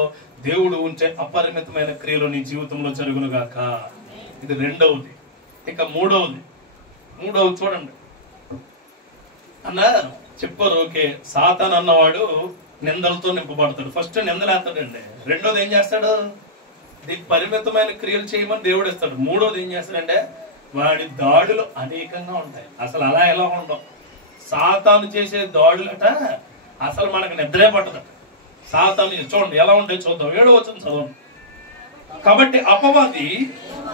దేవుడు ఉంటే అపరిమితమైన క్రియలు నీ జీవితంలో జరుగును గాక. ఇది రెండవది. ఇక మూడవది చూడండి అన్న చెప్పారు. ఓకే, సాతాను అన్నవాడు నిందలతో నింపబడతాడు. ఫస్ట్ నిందలేస్తాడండి. రెండోది ఏం చేస్తాడు? దీనికి పరిమితమైన క్రియలు చేయమని దేవుడు ఇస్తాడు. మూడోది ఏం చేస్తాడంటే వాడి దాడులు అనేకంగా ఉంటాయి. అసలు అలా ఎలా ఉండవు. సాతాను చేసే దాడులట అసలు మనకు నిద్రే పట్టదట. సాతాను చూడండి ఎలా ఉంటాయి చూద్దాం. 7వ వచనం చదవండి. కాబట్టి అపవాది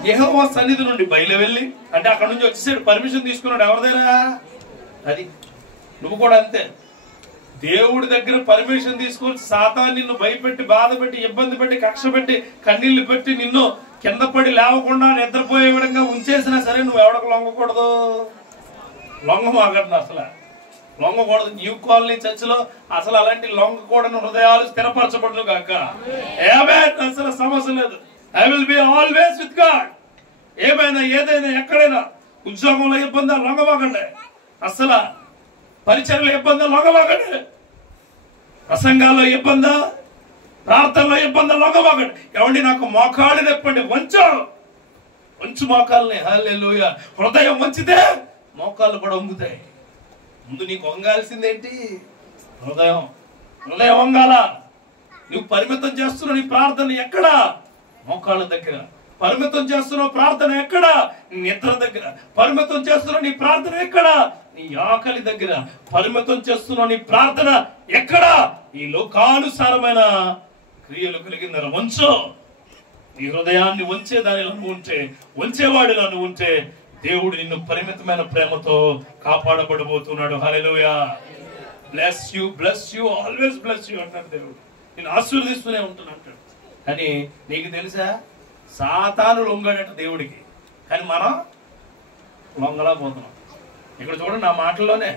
యెహోవా సన్నిధి నుండి బయలు వెళ్ళి, అంటే అక్కడ నుంచి వచ్చేసాడు, పర్మిషన్ తీసుకున్నాడు. ఎవరిదైనా అది నువ్వు కూడా అంతే. దేవుడి దగ్గర పర్మిషన్ తీసుకొని సాతాను నిన్ను భయపెట్టి, బాధ పెట్టి, ఇబ్బంది పెట్టి, కక్ష పెట్టి, కన్నీళ్లు పెట్టి, నిన్ను కింద పడి లేవకుండా నిద్రపోయే విధంగా ఉంచేసినా సరే నువ్వు ఎవడకు లొంగకూడదు. లొంగమాగదు, అసలు లొంగకూడదు. న్యూ కాలనీ చర్చిలో అసలు అలాంటి లొంగకూడని హృదయాలు స్థిరపరచబడును గాక. అసలు సమస్య లేదు. I will be always with God. ఏమైనా ఏదైనా ఎక్కడైనా ఉద్యోగంలో ఇబ్బంది లొంగమాగండి. అసలు పరిచర్లో ఇబ్బంది లొంగమాగండి. ప్రసంగాల్లో ఇబ్బంది, ప్రార్థనలో ఇబ్బంది లొంగమాగండి. ఎవండి నాకు మోకాళ్ళు నొప్పండి, వంచు మోకాళ్ళని. హల్లెలూయా. హృదయం వంచితే మోకాళ్ళు కూడా వంగుతాయి. ముందు నీకు వంగాల్సిందేంటి? హృదయం వంగాల. నువ్వు పరిమితం చేస్తున్నావు నీ ప్రార్థన ఎక్కడ? మోకాళ్ళ దగ్గర. పరిమితం చేస్తున్నావు ప్రార్థన ఎక్కడ? నిద్ర దగ్గర. పరిమితం చేస్తున్నావు నీ ప్రార్థన ఎక్కడ? నీ ఆకలి దగ్గర. పరిమితం చేస్తున్నావు నీ ప్రార్థన ఎక్కడ? ఈ లోకానుసారమైన క్రియలు కలిగిందర వంచు. నీ హృదయాన్ని వంచే దానిలో నువ్వు ఉంటే, వంచేవాడిలో నువ్వు ఉంటే దేవుడు నిన్ను పరిమితమైన ప్రేమతో కాపాడబడబోతున్నాడు. హల్లెలూయా. Bless you always bless you అంటాడు దేవుడు. నేను ఆశీర్వదిస్తూనే ఉంటున్నాడు. కానీ నీకు తెలుసా, సాతాను లొంగాడట దేవుడికి, కానీ మనం లొంగలేకపోతున్నాం. ఇక్కడ చూడండి, నా మాటల్లోనే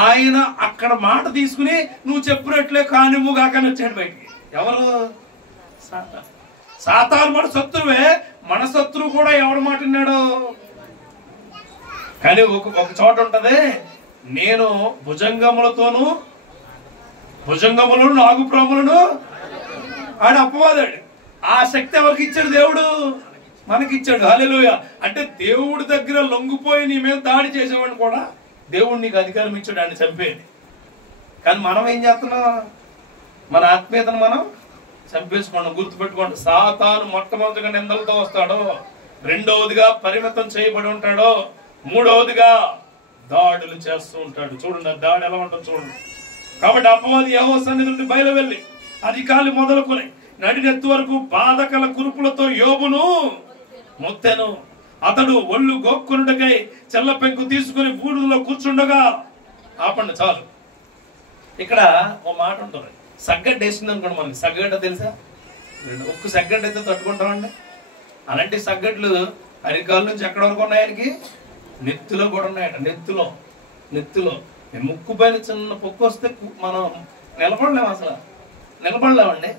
ఆయన అక్కడ మాట తీసుకుని నువ్వు చెప్పినట్లే కానివ్వు కాకని వచ్చాడు బయటికి. ఎవరు? సాతాను మన శత్రువే. మన శత్రువు కూడా ఎవడు మాట విన్నాడు? కానీ ఒక చోట ఉంటది, నేను భుజంగములను నాగుప్రాములను ఆడు అపవాదాడు. ఆ శక్తి ఎవరికి ఇచ్చాడు? దేవుడు మనకిచ్చాడు. హల్లెలూయా. అంటే దేవుడి దగ్గర లొంగిపోయి నీ మీద దాడి చేసేవాడిని కూడా దేవుడు నీకు అధికారం ఇచ్చాడు ఆయన చంపేది. కానీ మనం ఏం చేస్తున్నాం? మన ఆత్మీయతను మనం చంపేసుకోండి. గుర్తుపెట్టుకోండి, సాతాను మొట్టమొదటిగా నిందలతో వస్తాడు, రెండవదిగా పరిమితం చేయబడి ఉంటాడు, మూడవదిగా దాడులు చేస్తూ ఉంటాడు. చూడండి ఆ దాడి ఎలా ఉంటుంది చూడండి. కాబట్టి అపవాది యెహోవా సన్నిధి నుండి బయలు వెళ్ళి అధికారులు మొదలుకొని నడినెత్తు వరకు బాధకల కురుపులతో యోబును మొత్తెను. అతడు ఒళ్ళు గోక్కునుటకై చెల్ల పెంకు తీసుకుని బూడిదలో కూర్చుండగా. ఆపండి చాలు. ఇక్కడ ఓ మాట ఉంటుంది, సగ్గడ్డ వేసింది అనుకోండి. మనకి సగ్గడ్డ తెలుసా? ఒక్క సగ్గడ్డ అయితే తట్టుకుంటామండి. అలాంటి సగ్గడ్లు అరికాల నుంచి ఎక్కడ వరకు ఉన్నాయనికి? నెత్తిలో కూడా ఉన్నాయట. నెత్తిలో ముక్కు పైన చిన్న పొక్కు వస్తే మనం నిలబడలేము. అసలు నిలబడలేమండి.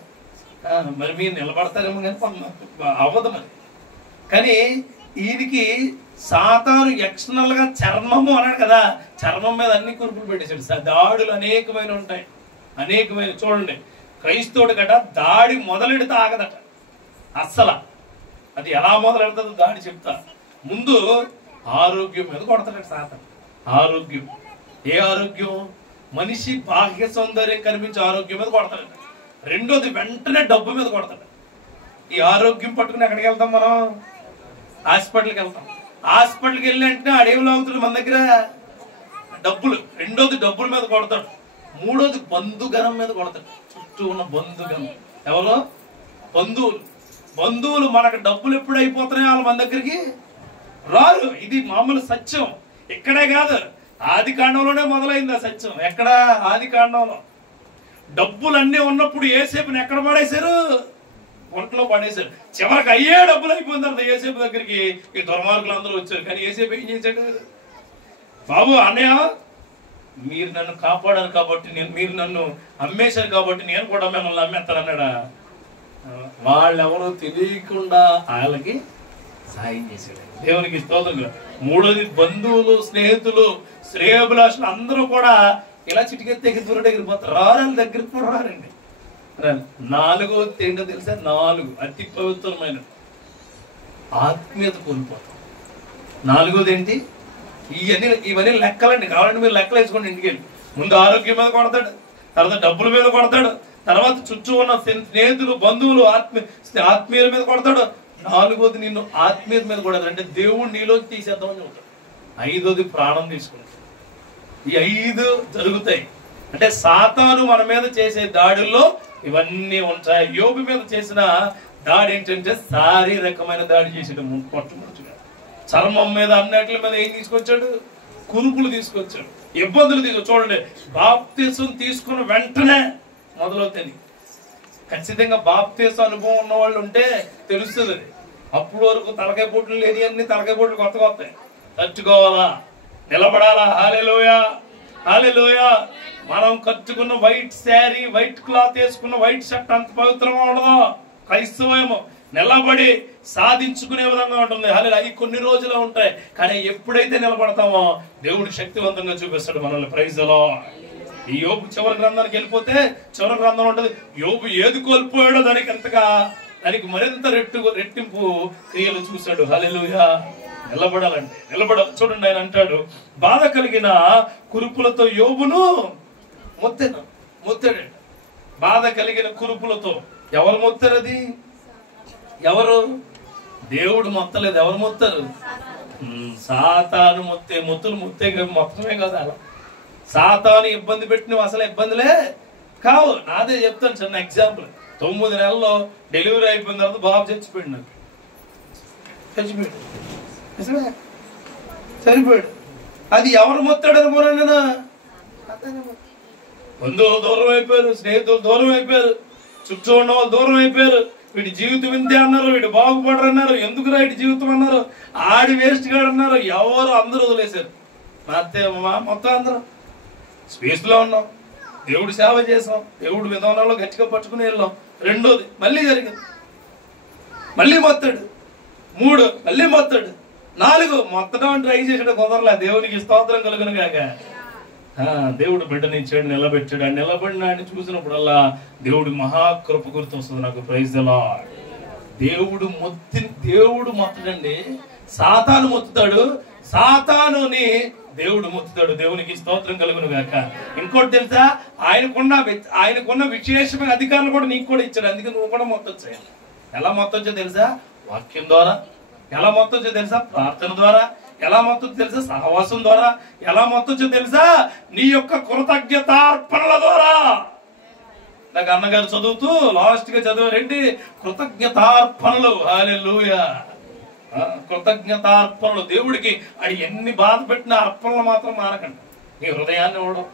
మరి మీరు నిలబడతారేమో కానీ అవ్వదు మరి. కానీ ఈయనకి సాతాను ఎక్స్టర్నల్ గా చర్మము అన్నాడు కదా, చర్మం మీద అన్ని కురుపులు పెట్టేశాడు. దాడులు అనేకమైన ఉంటాయి, అనేకమైన. చూడండి, క్రైస్తవుడు గట దాడి మొదలెడితే ఆగదట అస్సలు. అది ఎలా మొదలెడుతుందో దాడి చెప్తా. ముందు ఆరోగ్యం మీద కొడతాడు సాతాను. ఆరోగ్యం, ఏ ఆరోగ్యం? మనిషి బాహ్య సౌందర్యం కనిపించే ఆరోగ్యం మీద కొడతాడు. రెండోది వెంటనే డబ్బు మీద కొడతాడు. ఈ ఆరోగ్యం పట్టుకుని ఎక్కడికి వెళ్తాం మనం? హాస్పిటల్కి వెళ్తాం. హాస్పిటల్కి వెళ్ళి అంటే అడేవులు అవుతుంది మన దగ్గర డబ్బులు. రెండోది డబ్బుల మీద కొడతాడు. మూడోది బంధుగణం మీద కొడతాడు. చుట్టూ ఉన్న బంధుగణం. ఎవరో బంధువులు. బంధువులు మనకు డబ్బులు ఎప్పుడు అయిపోతున్నాయి వాళ్ళు మన దగ్గరికి రారు. ఇది మామూలు సత్యం. ఇక్కడే కాదు, ఆది కాండంలోనే మొదలైంది ఆ సత్యం. ఎక్కడ? ఆది కాండంలో. డబ్బులు అన్నీ ఉన్నప్పుడు యేసేపుని ఎక్కడ పడేశారు? ఒంట్లో పడేశారు. చివరికి అయ్యే డబ్బులు అయిపోయిన తర్వాత యేసేపు దగ్గరికి ఈ దుర్మార్గులు అందరూ వచ్చారు. కానీ యేసేపు ఏం చేశాడు? బాబు అన్నయ్య, మీరు నన్ను కాపాడారు కాబట్టి, మీరు నన్ను అమ్మేశారు కాబట్టి నేను కూడా మిమ్మల్ని అమ్మేస్తానన్నాడా? వాళ్ళెవరో తెలియకుండా వాళ్ళకి సాయం చేశాడు. దేవునికి స్తోత్రం. మూడోది బంధువులు, స్నేహితులు, శ్రేయోభిలాషులు అందరూ కూడా ఇలా చిటికెత్తే దూరం ఎగిరిపోతారు. రారాల దగ్గరికి కూడా రారండి. నాలుగోది ఏంటో తెలుసా? 4 అతి పవిత్రమైన ఆత్మీయత కోల్పోతాం. నాలుగోది ఏంటి? ఇవన్నీ లెక్కలండి. కావాలంటే మీరు లెక్కలు వేసుకోండి ఇంటికి వెళ్ళి. ముందు ఆరోగ్యం మీద కొడతాడు, తర్వాత డబ్బుల మీద కొడతాడు, తర్వాత చుట్టూ ఉన్న స్నేహితులు, బంధువులు, ఆత్మీయుల మీద కొడతాడు. నాలుగోది నిన్ను ఆత్మీయత మీద కొడతాడు. అంటే దేవుడు నీలోకి తీసేద్దామని చెబుతాడు. ఐదోది ప్రాణం తీసుకుంటాడు. ఈ 5 జరుగుతాయి. అంటే సాతాను మన మీద చేసే దాడుల్లో ఇవన్నీ ఉంటాయి. యోబు మీద చేసిన దాడి ఏంటంటే శారీరకమైన దాడి చేసాడు. మొట్టమొదటిగా చర్మం మీద, అన్నిటి మీద ఏం తీసుకొచ్చాడు? కురుపులు తీసుకొచ్చాడు, ఇబ్బందులు తీసుకొచ్చాడు. చూడండి, బాప్తిసం తీసుకున్న వెంటనే మొదలవుతాయి. ఖచ్చితంగా బాప్తిసం అనుభవం ఉన్న వాళ్ళు ఉంటే తెలుస్తుంది. అప్పుడు వరకు తలకాయ పోట్లు లేని అన్ని తలకాయ పోట్లు కొత్తగా వస్తాయి. తట్టుకోవాలా, నిలబడాలా. హల్లెలూయా, హల్లెలూయా. మనం కట్టుకున్న వైట్ శారీ, వైట్ క్లాత్ వేసుకున్న వైట్ షర్ట్ అంత పవిత్రంగా ఉండదు. క్రైస్తవేమో నిలబడి సాధించుకునే విధంగా ఉంటుంది. హల్లెలూయా. అవి కొన్ని రోజులు ఉంటాయి, కానీ ఎప్పుడైతే నిలబడతామో దేవుడు శక్తివంతంగా చూపిస్తాడు మనల్ని. Praise the lord. ఈ యోబు చివరి గ్రంథానికి వెళ్ళిపోతే చివరి గ్రంథం ఉంటుంది. యోబు ఏది కోల్పోయాడో దానికి మరింత రెట్టింపు క్రియలు చూశాడు. హల్లెలూయా. నిలబడాలంటే నిలబడాలి. చూడండి, ఆయన అంటాడు, బాధ కలిగిన కురుపులతో యోబును మొత్తాడు. బాధ కలిగిన కురుపులతో. ఎవరు మొత్తారు? అది ఎవరు? దేవుడు మొత్తలేదు. ఎవరు మొత్తారు? సాతాను మొత్తులు మొత్తమే కదా. సాతాను ఇబ్బంది పెట్టినవి అసలు ఇబ్బందులే కావు. నాదే చెప్తాను చిన్న ఎగ్జాంపుల్. 9 నెలల్లో డెలివరీ అయిపోయిన తర్వాత బాబు చచ్చిపోయాడు. నాకు చనిపోయాడు. అది ఎవరు మొత్తాడు అనుకోనా? బంధువులు దూరం అయిపోయారు, స్నేహితులు దూరం అయిపోయారు, చుట్టూ ఉన్న వాళ్ళు దూరం అయిపోయారు. వీడి జీవితం ఇంతే అన్నారు, వీడు బాగుపడరు అన్నారు, ఎందుకురా వీడి జీవితం అన్నారు, ఆడి వేస్ట్ గాడు అన్నారు. ఎవరు అందరూ వదిలేశారు. మొత్తం అందరూ స్పేస్ లో ఉన్నాం, దేవుడు సేవ చేసాం, దేవుడు విధానంలో గట్టిగా పట్టుకుని వెళ్ళాం. రెండోది మళ్ళీ జరిగింది, మళ్ళీ మొత్తాడు. 3 మళ్ళీ మొత్తాడు. 4 మొత్తడం ట్రై చేసాడు, కుదరలే. దేవునికి స్తోత్రం కలుగును గాక. దేవుడు బిడ్డనిచ్చాడు, నిలబెట్టాడు. ఆ నిలబడిన చూసినప్పుడల్లా దేవుడి మహాకృప గుర్తు వస్తుంది నాకు. Praise the lord. దేవుడు మొత్తడండి. సాతాను మొత్తుతాడు, సాతానుని దేవుడు మొత్తుతాడు. దేవునికి స్తోత్రం కలుగును గాక. ఇంకోటి తెలుసా, ఆయనకున్న విశేషమైన అధికారులు కూడా నీకు కూడా ఇచ్చాడు. అందుకే నువ్వు కూడా మొత్తొచ్చు. ఎలా మొత్తొచ్చో తెలుసా? వాక్యం ద్వారా. ఎలా మొత్తొచ్చో తెలుసా? ప్రార్థన ద్వారా. ఎలా మొత్తం తెలుసా? సహవాసం ద్వారా. ఎలా మొత్తం తెలుసా? నీ యొక్క కృతజ్ఞతార్పణల ద్వారా. నాకు అన్నగారు చదువుతూ లాస్ట్ గా చదివారేంటి? కృతజ్ఞతార్పణలు. హల్లెలూయా. కృతజ్ఞతార్పణలు. దేవుడికి అది ఎన్ని బాధ పెట్టిన అర్పణలు మాత్రం మానకండి. నీ హృదయాన్ని ఇవ్వడం,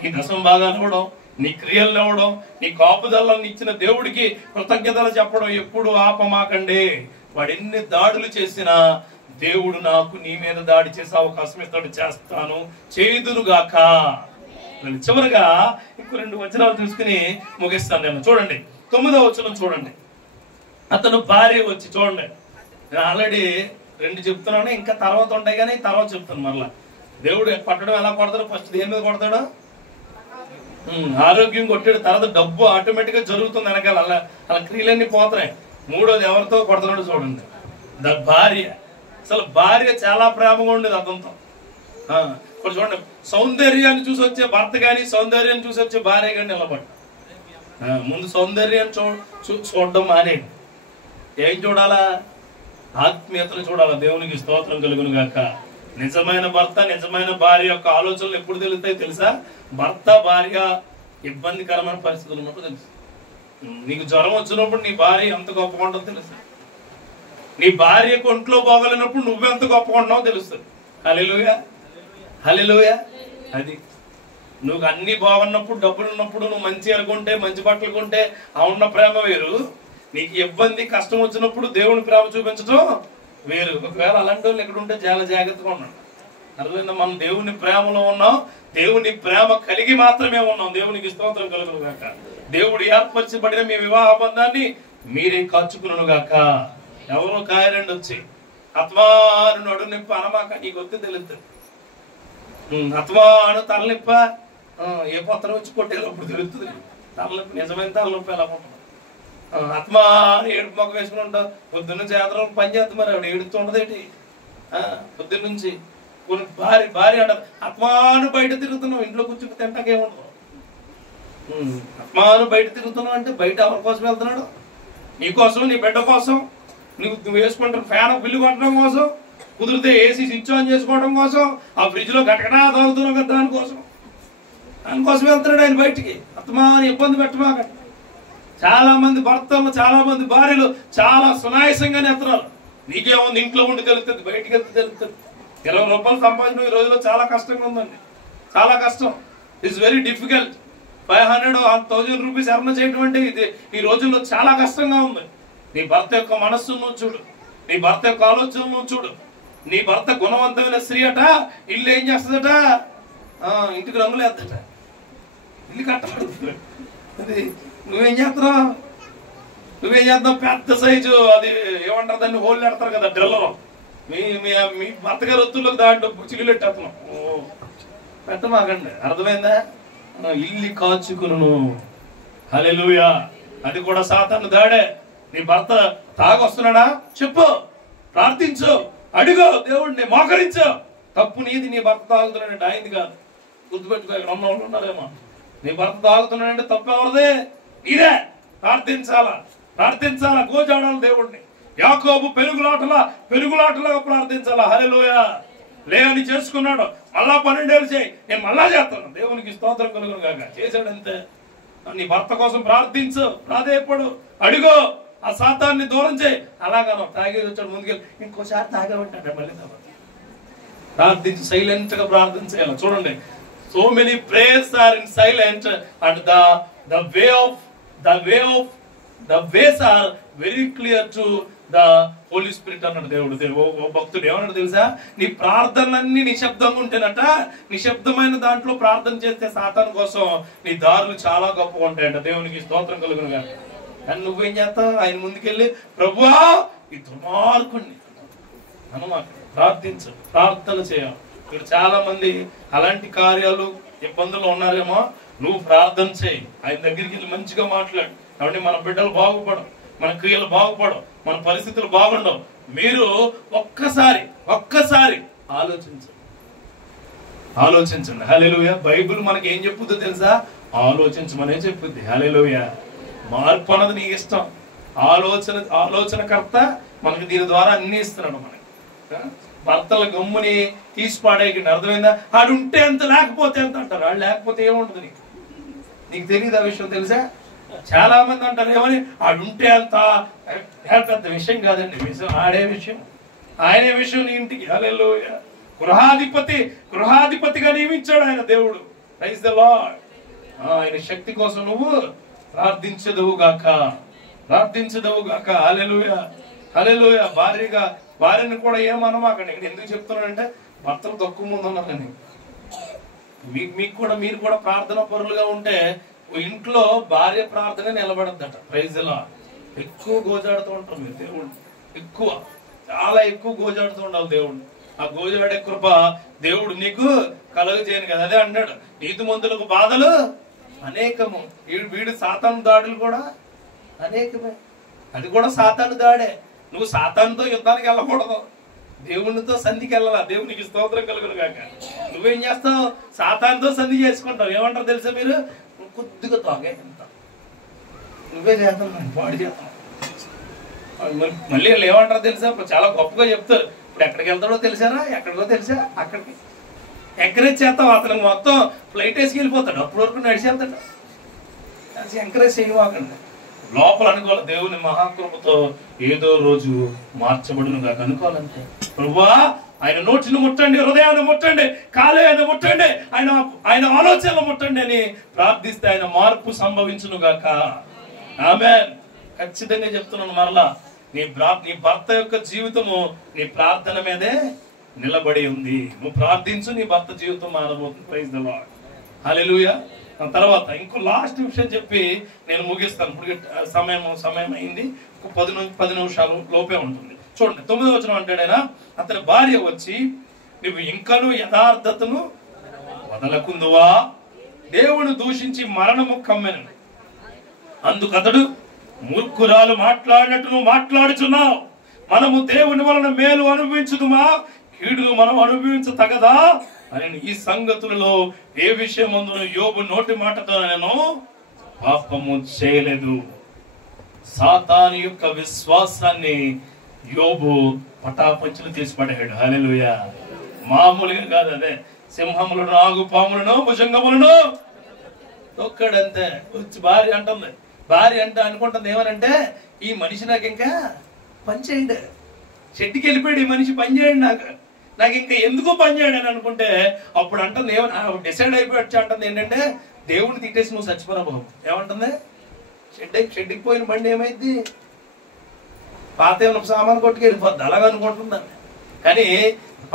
నీ దశమ భాగాన్ని ఇవ్వడం, నీ క్రియలను ఇవ్వడం, నీ కాపుదలను ఇచ్చిన దేవుడికి కృతజ్ఞతలు చెప్పడం ఎప్పుడు ఆపమాకండి. వాడు ఎన్ని దాడులు చేసినా దేవుడు నాకు నీ మీద దాడి చేసే అవకాశం ఇస్తాడు, చేస్తాను, చేదురుగాక. చివరిగా ఇంకో 2 వచనాలు చూసుకుని ముగిస్తాను నేను. చూడండి, 9వ వచనం చూడండి. అతను భార్య వచ్చి, చూడండి నేను ఆల్రెడీ 2 చెప్తున్నాను, ఇంకా తర్వాత ఉంటాయి కానీ తర్వాత చెప్తాను. మరలా దేవుడు పట్టడం ఎలా కొడతాడు? ఫస్ట్ దేని మీద కొడతాడు? ఆరోగ్యం కొట్టాడు, తర్వాత డబ్బు ఆటోమేటిక్ గా జరుగుతుంది వెనకాల, అలా క్రియలన్నీ పోతాయి. 3వది ఎవరితో కొడతాడో చూడండి, భార్య. అసలు భార్య చాలా ప్రేమగా ఉండేది అతనితో. ఇప్పుడు చూడండి, సౌందర్యాన్ని చూసి వచ్చే భర్త కానీ సౌందర్యాన్ని చూసి వచ్చే భార్య కానీ నిలబడి ముందు సౌందర్యాన్ని చూడడం మానేయండి. ఏం చూడాలా? ఆత్మీయతను చూడాలా. దేవునికి స్తోత్రం కలుగును గాక. నిజమైన భర్త నిజమైన భార్య యొక్క ఆలోచనలు ఎప్పుడు తెలుస్తాయి తెలుసా? భర్త భార్య ఇబ్బందికరమైన పరిస్థితులు ఉన్నప్పుడు తెలుసు. నీకు జ్వరం వచ్చినప్పుడు నీ భార్య ఎంత గొప్పగా ఉంటుందో తెలుసు. నీ భార్య ఒంట్లో బాగలేనప్పుడు నువ్వెంత గొప్పగా ఉంటున్నావో తెలుస్తుంది. హల్లెలూయా, హల్లెలూయా. అది నువ్వు అన్ని బాగున్నప్పుడు, డబ్బులు ఉన్నప్పుడు, నువ్వు మంచి అనుకుంటే, మంచి బట్టలు కొంటే ఆ ఉన్న ప్రేమ వేరు. నీకు ఇబ్బంది కష్టం వచ్చినప్పుడు దేవుని ప్రేమ చూపించడం వేరు. ఒకవేళ అలాంటి వాళ్ళు ఎక్కడ ఉంటే చాలా జాగ్రత్తగా ఉన్నాడు. అర్థమైందా? మనం దేవుని ప్రేమలో ఉన్నాం, దేవుని ప్రేమ కలిగి మాత్రమే ఉన్నాం. దేవునికి స్తోత్రం కలుగును గాక. దేవుడు ఏర్పరచబడిన మీ వివాహ బంధాన్ని మీరే కాచుకును గాక. ఎవరో కాయలండి వచ్చి ఆత్మాను నడు నిప్ప అనమాక, నీకు వస్తే తెలుస్తుంది. ఆత్మాను తలనిప్ప ఏ పత్రం వచ్చి కొట్టేటప్పుడు తెలుస్తుంది. తలనొప్పి, నిజమైన తలనొప్పి ఎలా ఉంటుంది. ఆత్మ ఏడుపు మొక్క వేసుకుని ఉంటావు. పొద్దున్న చేతలు పని చేస్తాం, మరి ఆవిడ ఏడుతుండదేంటి? పొద్దున్న నుంచి కొన్ని భార్య అంటారు, ఆత్మాను బయట తిరుగుతున్నావు, ఇంట్లో కూర్చుని తింటాకేముండదు. ఆత్మాను బయట తిరుగుతున్నావు అంటే బయట ఎవరి కోసం వెళ్తున్నాడు? నీ కోసం, నీ బిడ్డ కోసం, నువ్వు వేసుకుంటున్న ఫ్యాన్ బిల్లు కొట్టడం కోసం, కుదిరితే ఏసీ స్విచ్ ఆన్ చేసుకోవడం కోసం, ఆ ఫ్రిడ్జ్ లో గటగడా తాగుతున్నావు కదా దానికోసం వెళ్తున్నాడు ఆయన బయటికి. ఆత్మాని ఇబ్బంది పెట్టమాక. చాలా మంది భర్తలు, చాలా మంది భార్యలు చాలా సునాయాసంగానే వెళ్తున్నారు. నీకేముంది, ఇంట్లో ఉండి తెలుస్తుంది, బయటికి వెళ్తే తెలుస్తుంది. 20 రూపాయలు సంపాదించడం ఈ రోజులో చాలా కష్టంగా ఉందండి. చాలా కష్టం. It's very difficult. 500-1000 రూపీస్ ఎర్న చేయడం అంటే ఇది ఈ రోజుల్లో చాలా కష్టంగా ఉంది. నీ భర్త యొక్క మనస్సును నువ్వు చూడు, నీ భర్త యొక్క ఆలోచనలు నువ్వు చూడు. నీ భర్త గుణవంతమైన స్త్రీ అట, ఇల్లు ఏం చేస్తుందట? ఇంటికి రంగులు వేద్దట, ఇల్లు కట్టబడుతుంది. అది నువ్వేం చేస్తున్నావు? పెద్ద సైజు అది ఏమంటారు దాన్ని, హోల్ పెడతారు కదా డ్రిల్లర్. మీ భర్త గారు ఒత్తుల్లోకి దాంట్లో చిల్లు పెట్టేస్తున్నాం. పెట్టమాకండి. అర్థమైందా? ఇల్లు కాచుకును. హల్లెలూయా. అది కూడా సాతాను దాడే. నీ భర్త తాగొస్తున్నాడా? చెప్పు, ప్రార్థించు, అడుగు దేవుడిని, మోకరించు. తప్పు నీది. నీ భర్త తాగుతున్నాడంటే ఆయనది కాదు. గుర్తుపెట్టుకో. ఇక్కడ ఉన్న వాళ్ళు ఉన్నారేమో. నీ భర్త తాగుతున్నాడంటే తప్పు ఎవరిదే? ఇదే. ప్రార్థించాలా, ప్రార్థించాలా, గోజాడాలి దేవుడిని. యాకోబు పెరుగులాటలాగా ప్రార్థించాలా. హల్లెలూయా. లేని చేసుకున్నాడు, మళ్ళా 12 ఏళ్ళు చేయి, నేను మళ్ళా చేస్తాను. దేవునికి స్తోత్రం కలుగును గాక. చేశాడంతే. నీ భర్త కోసం ప్రార్థించు, ప్రాధేయపడు, అడుగు. ఆ సాతాన్ని దూరం చేయి. అలాగను తాగేది వచ్చాడు ముందుకెళ్ళి ఇంకోసారి తాగేమంటాడు, మళ్ళీ ప్రార్థించి సైలెంట్ గా ప్రార్థించాలి. చూడండి, so many prayers are in silent and the ways are very clear to the Holy Spirit అన్నాడు దేవుడు. భక్తుడు ఏమన్నాడు తెలుసా? నీ ప్రార్థనలన్నీ నిశ్శబ్దంగా ఉంటేనట, నిశ్శబ్దమైన దాంట్లో ప్రార్థన చేస్తే సాతాను కోసం నీ దారులు చాలా గొప్పగా ఉంటాయంట. దేవునికి స్తోత్రం కలుగును గాక. కానీ నువ్వేం చేస్తావు? ఆయన ముందుకెళ్ళి ప్రభువా ఈ దుర్మార్గుణ్ణి అనమాట ప్రార్థించు, ప్రార్థన చేయాలి. ఇక్కడ చాలా మంది అలాంటి కార్యాలు ఇబ్బందులు ఉన్నారేమో. నువ్వు ప్రార్థన చేయి, ఆయన దగ్గరికి వెళ్ళి మంచిగా మాట్లాడు. కాబట్టి మన బిడ్డలు బాగుపడవు, మన క్రియలు బాగుపడవు, మన పరిస్థితులు బాగుండవు. మీరు ఒక్కసారి ఆలోచించండి. హల్లెలూయా. బైబిల్ మనకి ఏం చెప్పుద్దో తెలుసా? ఆలోచించమనే చెప్పుద్ది. హల్లెలూయా. మార్పు అన్నది నీ ఇష్టం. ఆలోచనకర్త మనకి దీని ద్వారా అన్ని ఇస్తున్నాడు మనకి. భర్తల గమ్ముని తీసి పాడేయకండి. అర్థమైందా? ఆడు ఉంటే ఎంత, లేకపోతే ఎంత అంటారు. ఆడు లేకపోతే ఏముంటుంది నీకు తెలియదు. ఆ విషయం తెలుసా? చాలా మంది అంటారు ఏమని, ఆడుంటే అంత పెద్ద విషయం కాదండి. విషయం ఆడే విషయం, ఆయనే విషయం నీ ఇంటికి. హల్లెలూయా. గృహాధిపతిగా నియమించాడు ఆయన దేవుడు. Praise the lord. ఆయన శక్తి కోసం నువ్వు ప్రార్థించదువు గాక. హల్లెలూయా, హల్లెలూయా. భార్యని కూడా ఏమనమాకండి. ఇక్కడ ఎందుకు చెప్తున్నానంటే భర్తలు తక్కువ మంది ఉన్నారని. మీరు కూడా ప్రార్థన పరులుగా ఉంటే ఇంట్లో భార్య ప్రార్థన నిలబడద్దట. ప్రైజ్ లా ఎక్కువ గోజాడుతూ ఉంటాం మీరు దేవుడు, ఎక్కువ చాలా ఎక్కువ గోజాడుతూ ఉండాలి దేవుడు. ఆ గోజాడే కృప దేవుడు నీకు కలుగజేయను కదా. అదే అన్నాడు, నీతిమంతులకు బాధలు అనేకము. వీడు సాతాను దాడులు కూడా అనేకమే. అది కూడా సాతాను దాడే. నువ్వు సాతానుతో యుద్ధానికి వెళ్ళకూడదు, దేవునితో సంధికి వెళ్ళాలా. దేవునికి స్తోత్రం కలుగును గాక. నువ్వేం చేస్తావు? సాతానుతో సంధి చేసుకుంటావు. ఏమంటారు తెలుసా మీరు? కొద్దిగా తాగే ఎంత నువ్వే చేస్తావు, పాడు చేస్తావు. మళ్ళీ వీళ్ళు ఏమంటారు తెలుసా? చాలా గొప్పగా చెప్తారు. ఇప్పుడు ఎక్కడికి వెళ్తాడో తెలిసారా? ఎక్కడికో తెలుసా? అక్కడికి ఎంకరేజ్ చేస్తావు. అతనికి మొత్తం ఫ్లైట్ వేసుకు వెళ్ళిపోతాడు. అప్పటి వరకు నడిచి వెళ్తాడు. ఎంకరేజ్ చేయవాకండి. లోపల అనుకోవాలి, దేవుని మహాకృపతో ఏదో రోజు మార్చబడును కాక అనుకోవాలంటే. ప్రభువా, ఆయన నోటిని ముట్టండి, హృదయాన్ని ముట్టండి, కాలేయాన్ని ముట్టండి, ఆయన ఆలోచనలు ముట్టండి అని ప్రార్థిస్తే ఆయన మార్పు సంభవించును గాక. ఆమేన్. ఖచ్చితంగా చెప్తున్నాను మరలా, నీ భర్త యొక్క జీవితము నీ ప్రార్థన మీదే నిలబడి ఉంది. నువ్వు ప్రార్థించు, నీ భర్త జీవితం మారబోతుంది. Praise the lord. హల్లెలూయా. తర్వాత ఇంకో లాస్ట్ విషయం చెప్పి నేను ముగిస్తాను. ఇప్పుడు సమయం అయింది. 10 నిమిషాలు లోపే ఉంటుంది. చూడండి 9వ వచనం అంటాడైనా, అతని భార్య వచ్చి, నువ్వు ఇంకను యథార్థతను వదలకుందువా? దేవుడు దూషించి మరణము కమ్మెను. అందుకతడు, మూర్ఖురాలు మాట్లాడినట్టు నువ్వు మాట్లాడుచున్నావు. మనము దేవుని వలన మేలు అనుభవించుదుమా, కీడును మనం అనుభవించతగదా అని. ఈ సంగతులలో ఏ విషయమందును యోబు నోటి మాటతో నేను పాపము చేయలేదు. సాతాను యొక్క విశ్వాసాన్ని యోబు పటాపంచులు తీసి పడేశాడు. హల్లెలూయా. మామూలుగా కాదు. అదే సింహములను, ఆగుపాములను, భుజంగములను తొక్కడంతే. వచ్చి భార్య అంటుంది. భార్య అంటే అనుకుంటుంది ఏమనంటే, ఈ మనిషి నాకు ఇంకా పని చేయండి, చెట్టుకి వెళ్ళిపోయాడు, ఈ మనిషి పని చేయండి, నాకు ఇంకా ఎందుకో పని చేయండి అని అనుకుంటే, అప్పుడు అంటుంది ఏమన్నా డిసైడ్ అయిపోయి అంటుంది ఏంటంటే, దేవుడిని తిట్టేసి నువ్వు చచ్చిపోరా బాబు. ఏమంటుంది? షెడ్కి పోయిన బండి ఏమైంది? పాత ఇనప సామాను కొట్టుకు వెళ్ళిపోద్ది అలాగ అనుకుంటున్నాను. కానీ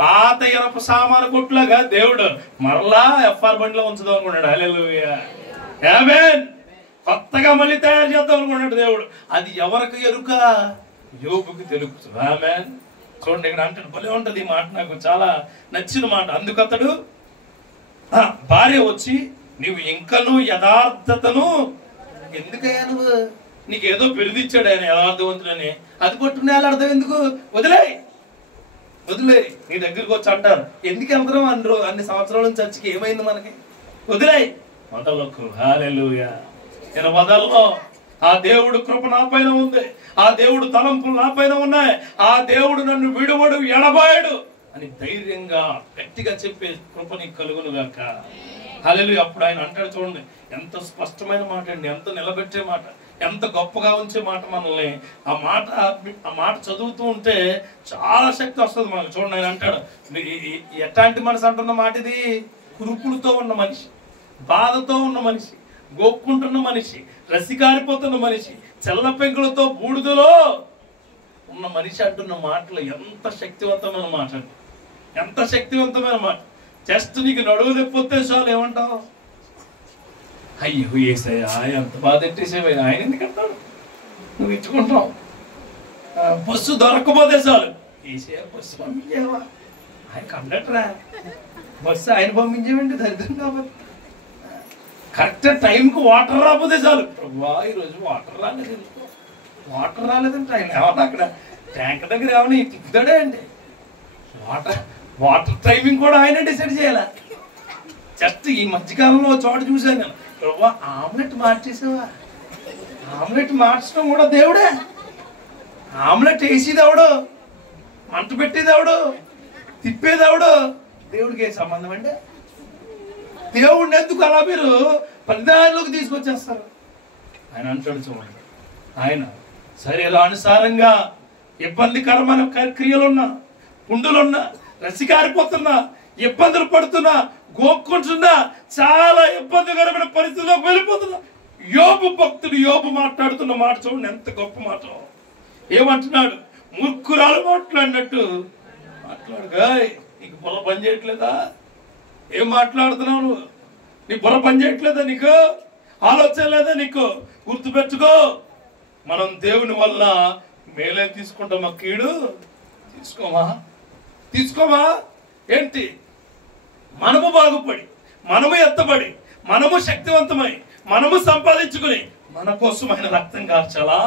పాత ఇనప సామాను కొట్టులాగా దేవుడు మరలా ఎఫ్ఆర్ బండిలో ఉంచుదాం అనుకున్నాడు. హల్లెలూయా. ఆమేన్. కొత్తగా మళ్ళీ తయారు చేద్దాం అనుకున్నాడు దేవుడు. అది ఎవరికి ఎరుక? యోబుకి తెలుస్తుంది. ఆమేన్. చూడండి ఇక్కడ అంటే భలే ఉంటది ఈ మాట, నాకు చాలా నచ్చిన మాట. అందుకతడు భార్య వచ్చి, నువ్వు ఇంకను యథార్థతను ఎందుకయ్యా, నువ్వు నీకేదో బిరుదిచ్చాడు ఆయన యథార్థవంతులని, అది పట్టుకునే అర్థం ఎందుకు? వదిలే నీ దగ్గరికి వచ్చి అంటారు, ఎందుకు వెళ్తున్నాం అన్ని సంవత్సరాల నుంచి చర్చికి, ఏమైంది మనకి? వదిలే వదలకు. హల్లెలూయా. నేను వదలను. ఆ దేవుడు కృప నా పైన ఉంది, ఆ దేవుడు తలంపులు నా పైన ఉన్నాయి, ఆ దేవుడు నన్ను విడువడు, ఎడబాయడు అని ధైర్యంగా గట్టిగా చెప్పే కృప నీకు కలుగును గాక. హల్లెలూయా. అప్పుడు ఆయన అంటాడు, చూడండి ఎంత స్పష్టమైన మాట అండి, ఎంత నిలబెట్టే మాట, ఎంత గొప్పగా ఉంచే మాట మనల్ని. ఆ మాట చదువుతూ ఉంటే చాలా శక్తి వస్తుంది మనకు. చూడండి ఆయన అంటాడు, ఎట్లాంటి మనసు అంటున్న మాట ఇది? కురుపులతో ఉన్న మనిషి, బాధతో ఉన్న మనిషి, గోక్కుంటున్న మనిషి, రసికారిపోతున్న మనిషి, చెల్ల పెంకులతో బూడిదలో ఉన్న మనిషి అంటున్న మాటలు ఎంత శక్తివంతమైన మాట అండి, ఎంత శక్తివంతమైన మాట. జస్ట్ నీకు నడువు లేకపోతే చాలు, ఏమంటావు? అయ్యో ఏసయ్యా ఎంత బాధ ఎట్టేసేవయ్యా, ఆయన ఎందుకంటాడు? నువ్వు ఇచ్చుకుంటావు. బస్సు దొరకపోతే చాలు, ఏసయ్యా బస్సు పంపించేవా, ఆయన కండక్టరా, బస్సు ఆయన పంపించేవండి దరిద్రం కాబట్టి. కరెక్ట్ టైంకి వాటర్ రాకపోతే చాలు, ప్రభా ఈరోజు వాటర్ రాలేదంటే ఆయన ఏమన్నా అక్కడ ట్యాంక్ దగ్గర ఏమన్నా తిప్పుతాడే అండి. వాటర్ టైమింగ్ కూడా ఆయన డిసైడ్ చేయాల. జస్ట్ ఈ మధ్యకాలంలో చోట చూశాను నేను, ప్రభా ఆమ్లెట్ మార్చేసావా, ఆమ్లెట్ మార్చడం కూడా దేవుడే, ఆమ్లెట్ వేసేది ఎవడు, మంట పెట్టేది ఎవడు, తిప్పేది ఎవడు? దేవుడికి ఏ సంబంధం అండి? దేవుడిని ఎందుకు అలా మీరు పరిధానంలోకి తీసుకొచ్చేస్తారు? ఆయన అంటాడు చూడండి, ఆయన శరీరానుసారంగా ఇబ్బందికరమైన క్రియలున్నా, పుండులున్నా, రసికారిపోతున్నా, ఇబ్బందులు పడుతున్నా, గోక్కుంటున్నా, చాలా ఇబ్బందికరమైన పరిస్థితుల్లోకి వెళ్ళిపోతున్నా. యోబు భక్తుడు యోబు మాట్లాడుతున్న మాట చూడండి ఎంత గొప్ప మాట. ఏమంటున్నాడు? మూర్ఖురాలు మాట్లాడినట్టు మాట్లాడుగా. నీకు బుర్ర పని చేయట్లేదా? ఏం మాట్లాడుతున్నావు నువ్వు? నీ బుర్ర పని చేయట్లేదా నీకు? ఆలోచన లేదా నీకు? గుర్తుపెట్టుకో, మనం దేవుని వల్ల మేలే తీసుకుంటామా, కీడు తీసుకోమా? ఏంటి? మనము బాగుపడి, మనము ఎత్తబడి, మనము శక్తివంతమై, మనము సంపాదించుకుని మన కోసమైన రక్తం కార్చాలా?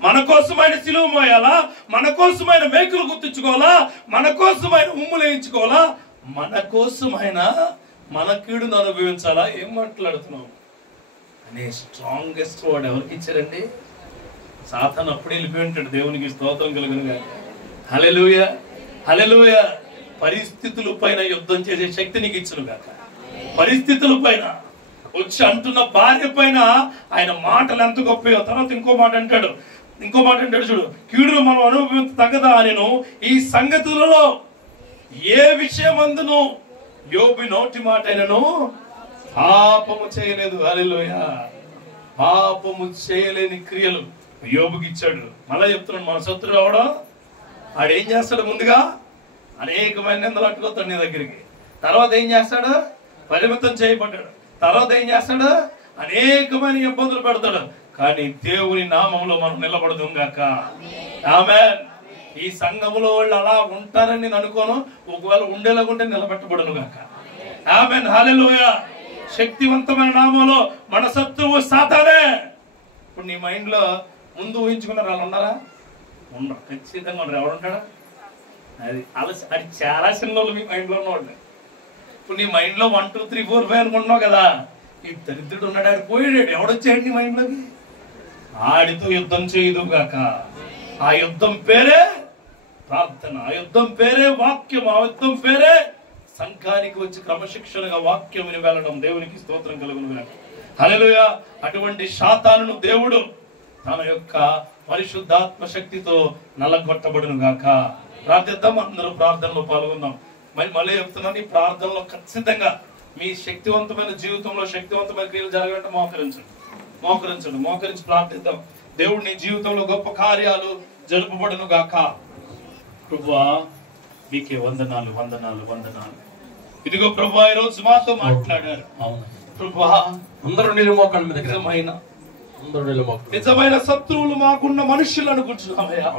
మన కోసమైన సిలువ మోయాలా? మన కోసమైన మేకులు గుర్తించుకోవాలా? మన కోసమైన ఉమ్ములు వేయించుకోవాలా? మన కోసమైన మన కీడును అనుభవించాలా? ఏం మాట్లాడుతున్నావు అనే స్ట్రాంగెస్ట్ వర్డ్ ఎవరికి ఇచ్చారండి? సాతాను అప్పుడే వెళ్ళిపోయి ఉంటాడు. దేవునికి స్తోత్రం కలుగునుగా. హల్లెలూయా, హల్లెలూయా. పరిస్థితుల పైన యుద్ధం చేసే శక్తి నీకు ఇచ్చును గాక. పరిస్థితుల పైన వచ్చి అంటున్న భార్య పైన ఆయన మాటలు ఎంత గొప్పయో. తర్వాత ఇంకో మాట అంటాడు చూడు, కీడును మనం అనుభవించ తగ్గదా నేను ఈ సంగతులలో ఏ విషయమందును యోబు నోటి మాట అయినను పాపము చేయలేదు. హల్లెలూయా. పాపము చేయలేని క్రియలు యోబుకి ఇచ్చాడు. మళ్ళా చెప్తున్నాడు, మన శత్రువు అవడం ఆడేం చేస్తాడు? ముందుగా అనేకమైన నిందలు అట్టుకొస్తాడు నీ దగ్గరికి. తర్వాత ఏం చేస్తాడు? పరిమితం చేయబడ్డాడు. తర్వాత ఏం చేస్తాడు? అనేకమైన ఇబ్బందులు పెడతాడు. కానీ దేవుని నామంలో మనం నిలబడదాం గాక. ఆమేన్. ఈ సంఘములో వాళ్ళు అలా ఉంటారని నేను అనుకోను. ఒకవేళ ఉండేలాగుంటే నిలబెట్టబడను గాక. ఆమేన్, హల్లెలూయా. శక్తివంతమైన నామంలో మన శత్రువు సాతానే. ఇప్పుడు నీ మైండ్ లో ముందు ఊహించుకున్నారు వాళ్ళు ఉన్నారా? ఉండరు, ఖచ్చితంగా ఉండరు. ఎవరుంటాడా? అది చాలా చిన్నోళ్ళు మీ మైండ్ లో ఉన్నవాళ్ళు. ఇప్పుడు నీ మైండ్ లో 1 2 3 4 5 అనుకుంటున్నావు కదా. ఈ దరిద్రుడు ఉన్నాడు, ఆడు పోయాడు. ఎవడొచ్చాడు నీ మైండ్ లోకి? ఆడితో యుద్ధం చేయదు గాక. ఆ యుద్ధం పేరే ప్రార్థన, ఆ యుద్ధం పేరే వాక్యం, ఆ యుద్ధం పేరే సంఘానికి వచ్చి క్రమశిక్షణగా వాక్యం విని వెళ్ళడం. దేవునికి స్తోత్రం కలుగును గాక. హల్లెలూయా. అటువంటి సాతానును దేవుడు తన యొక్క పరిశుద్ధాత్మ శక్తితో నల్లగొట్టబడును గాక. ప్రార్థిద్దాం, అందరూ ప్రార్థనలో పాల్గొందాం. మళ్ళీ చెప్తున్నాను, ఈ ప్రార్థనలో ఖచ్చితంగా మీ శక్తివంతమైన జీవితంలో శక్తివంతమైన క్రియలు జరగాలంటే మోకరించి ప్రార్థిద్దాం. దేవుడు నీ జీవితంలో గొప్ప కార్యాలు జరుపబడును గాక. ప్రభువా మీకే వందనాలు. ఇదిగో ప్రభువా ఈ రోజు మాతో మాట్లాడారు. ప్రభువా అందరూ నిలమోకండి. నిజమైన శత్రువులు మాకున్న మనుషులు అనుకుంటున్నామయ్యా.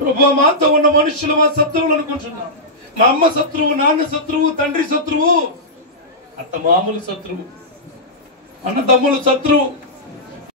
ప్రభువా మాతో ఉన్న మనుషులు మా శత్రువులు అనుకుంటున్నాం. మా అమ్మ శత్రువు, నాన్న శత్రువు, తండ్రి శత్రువు, అత్త మామూలు శత్రువు, అన్నదమ్ములు శత్రువు,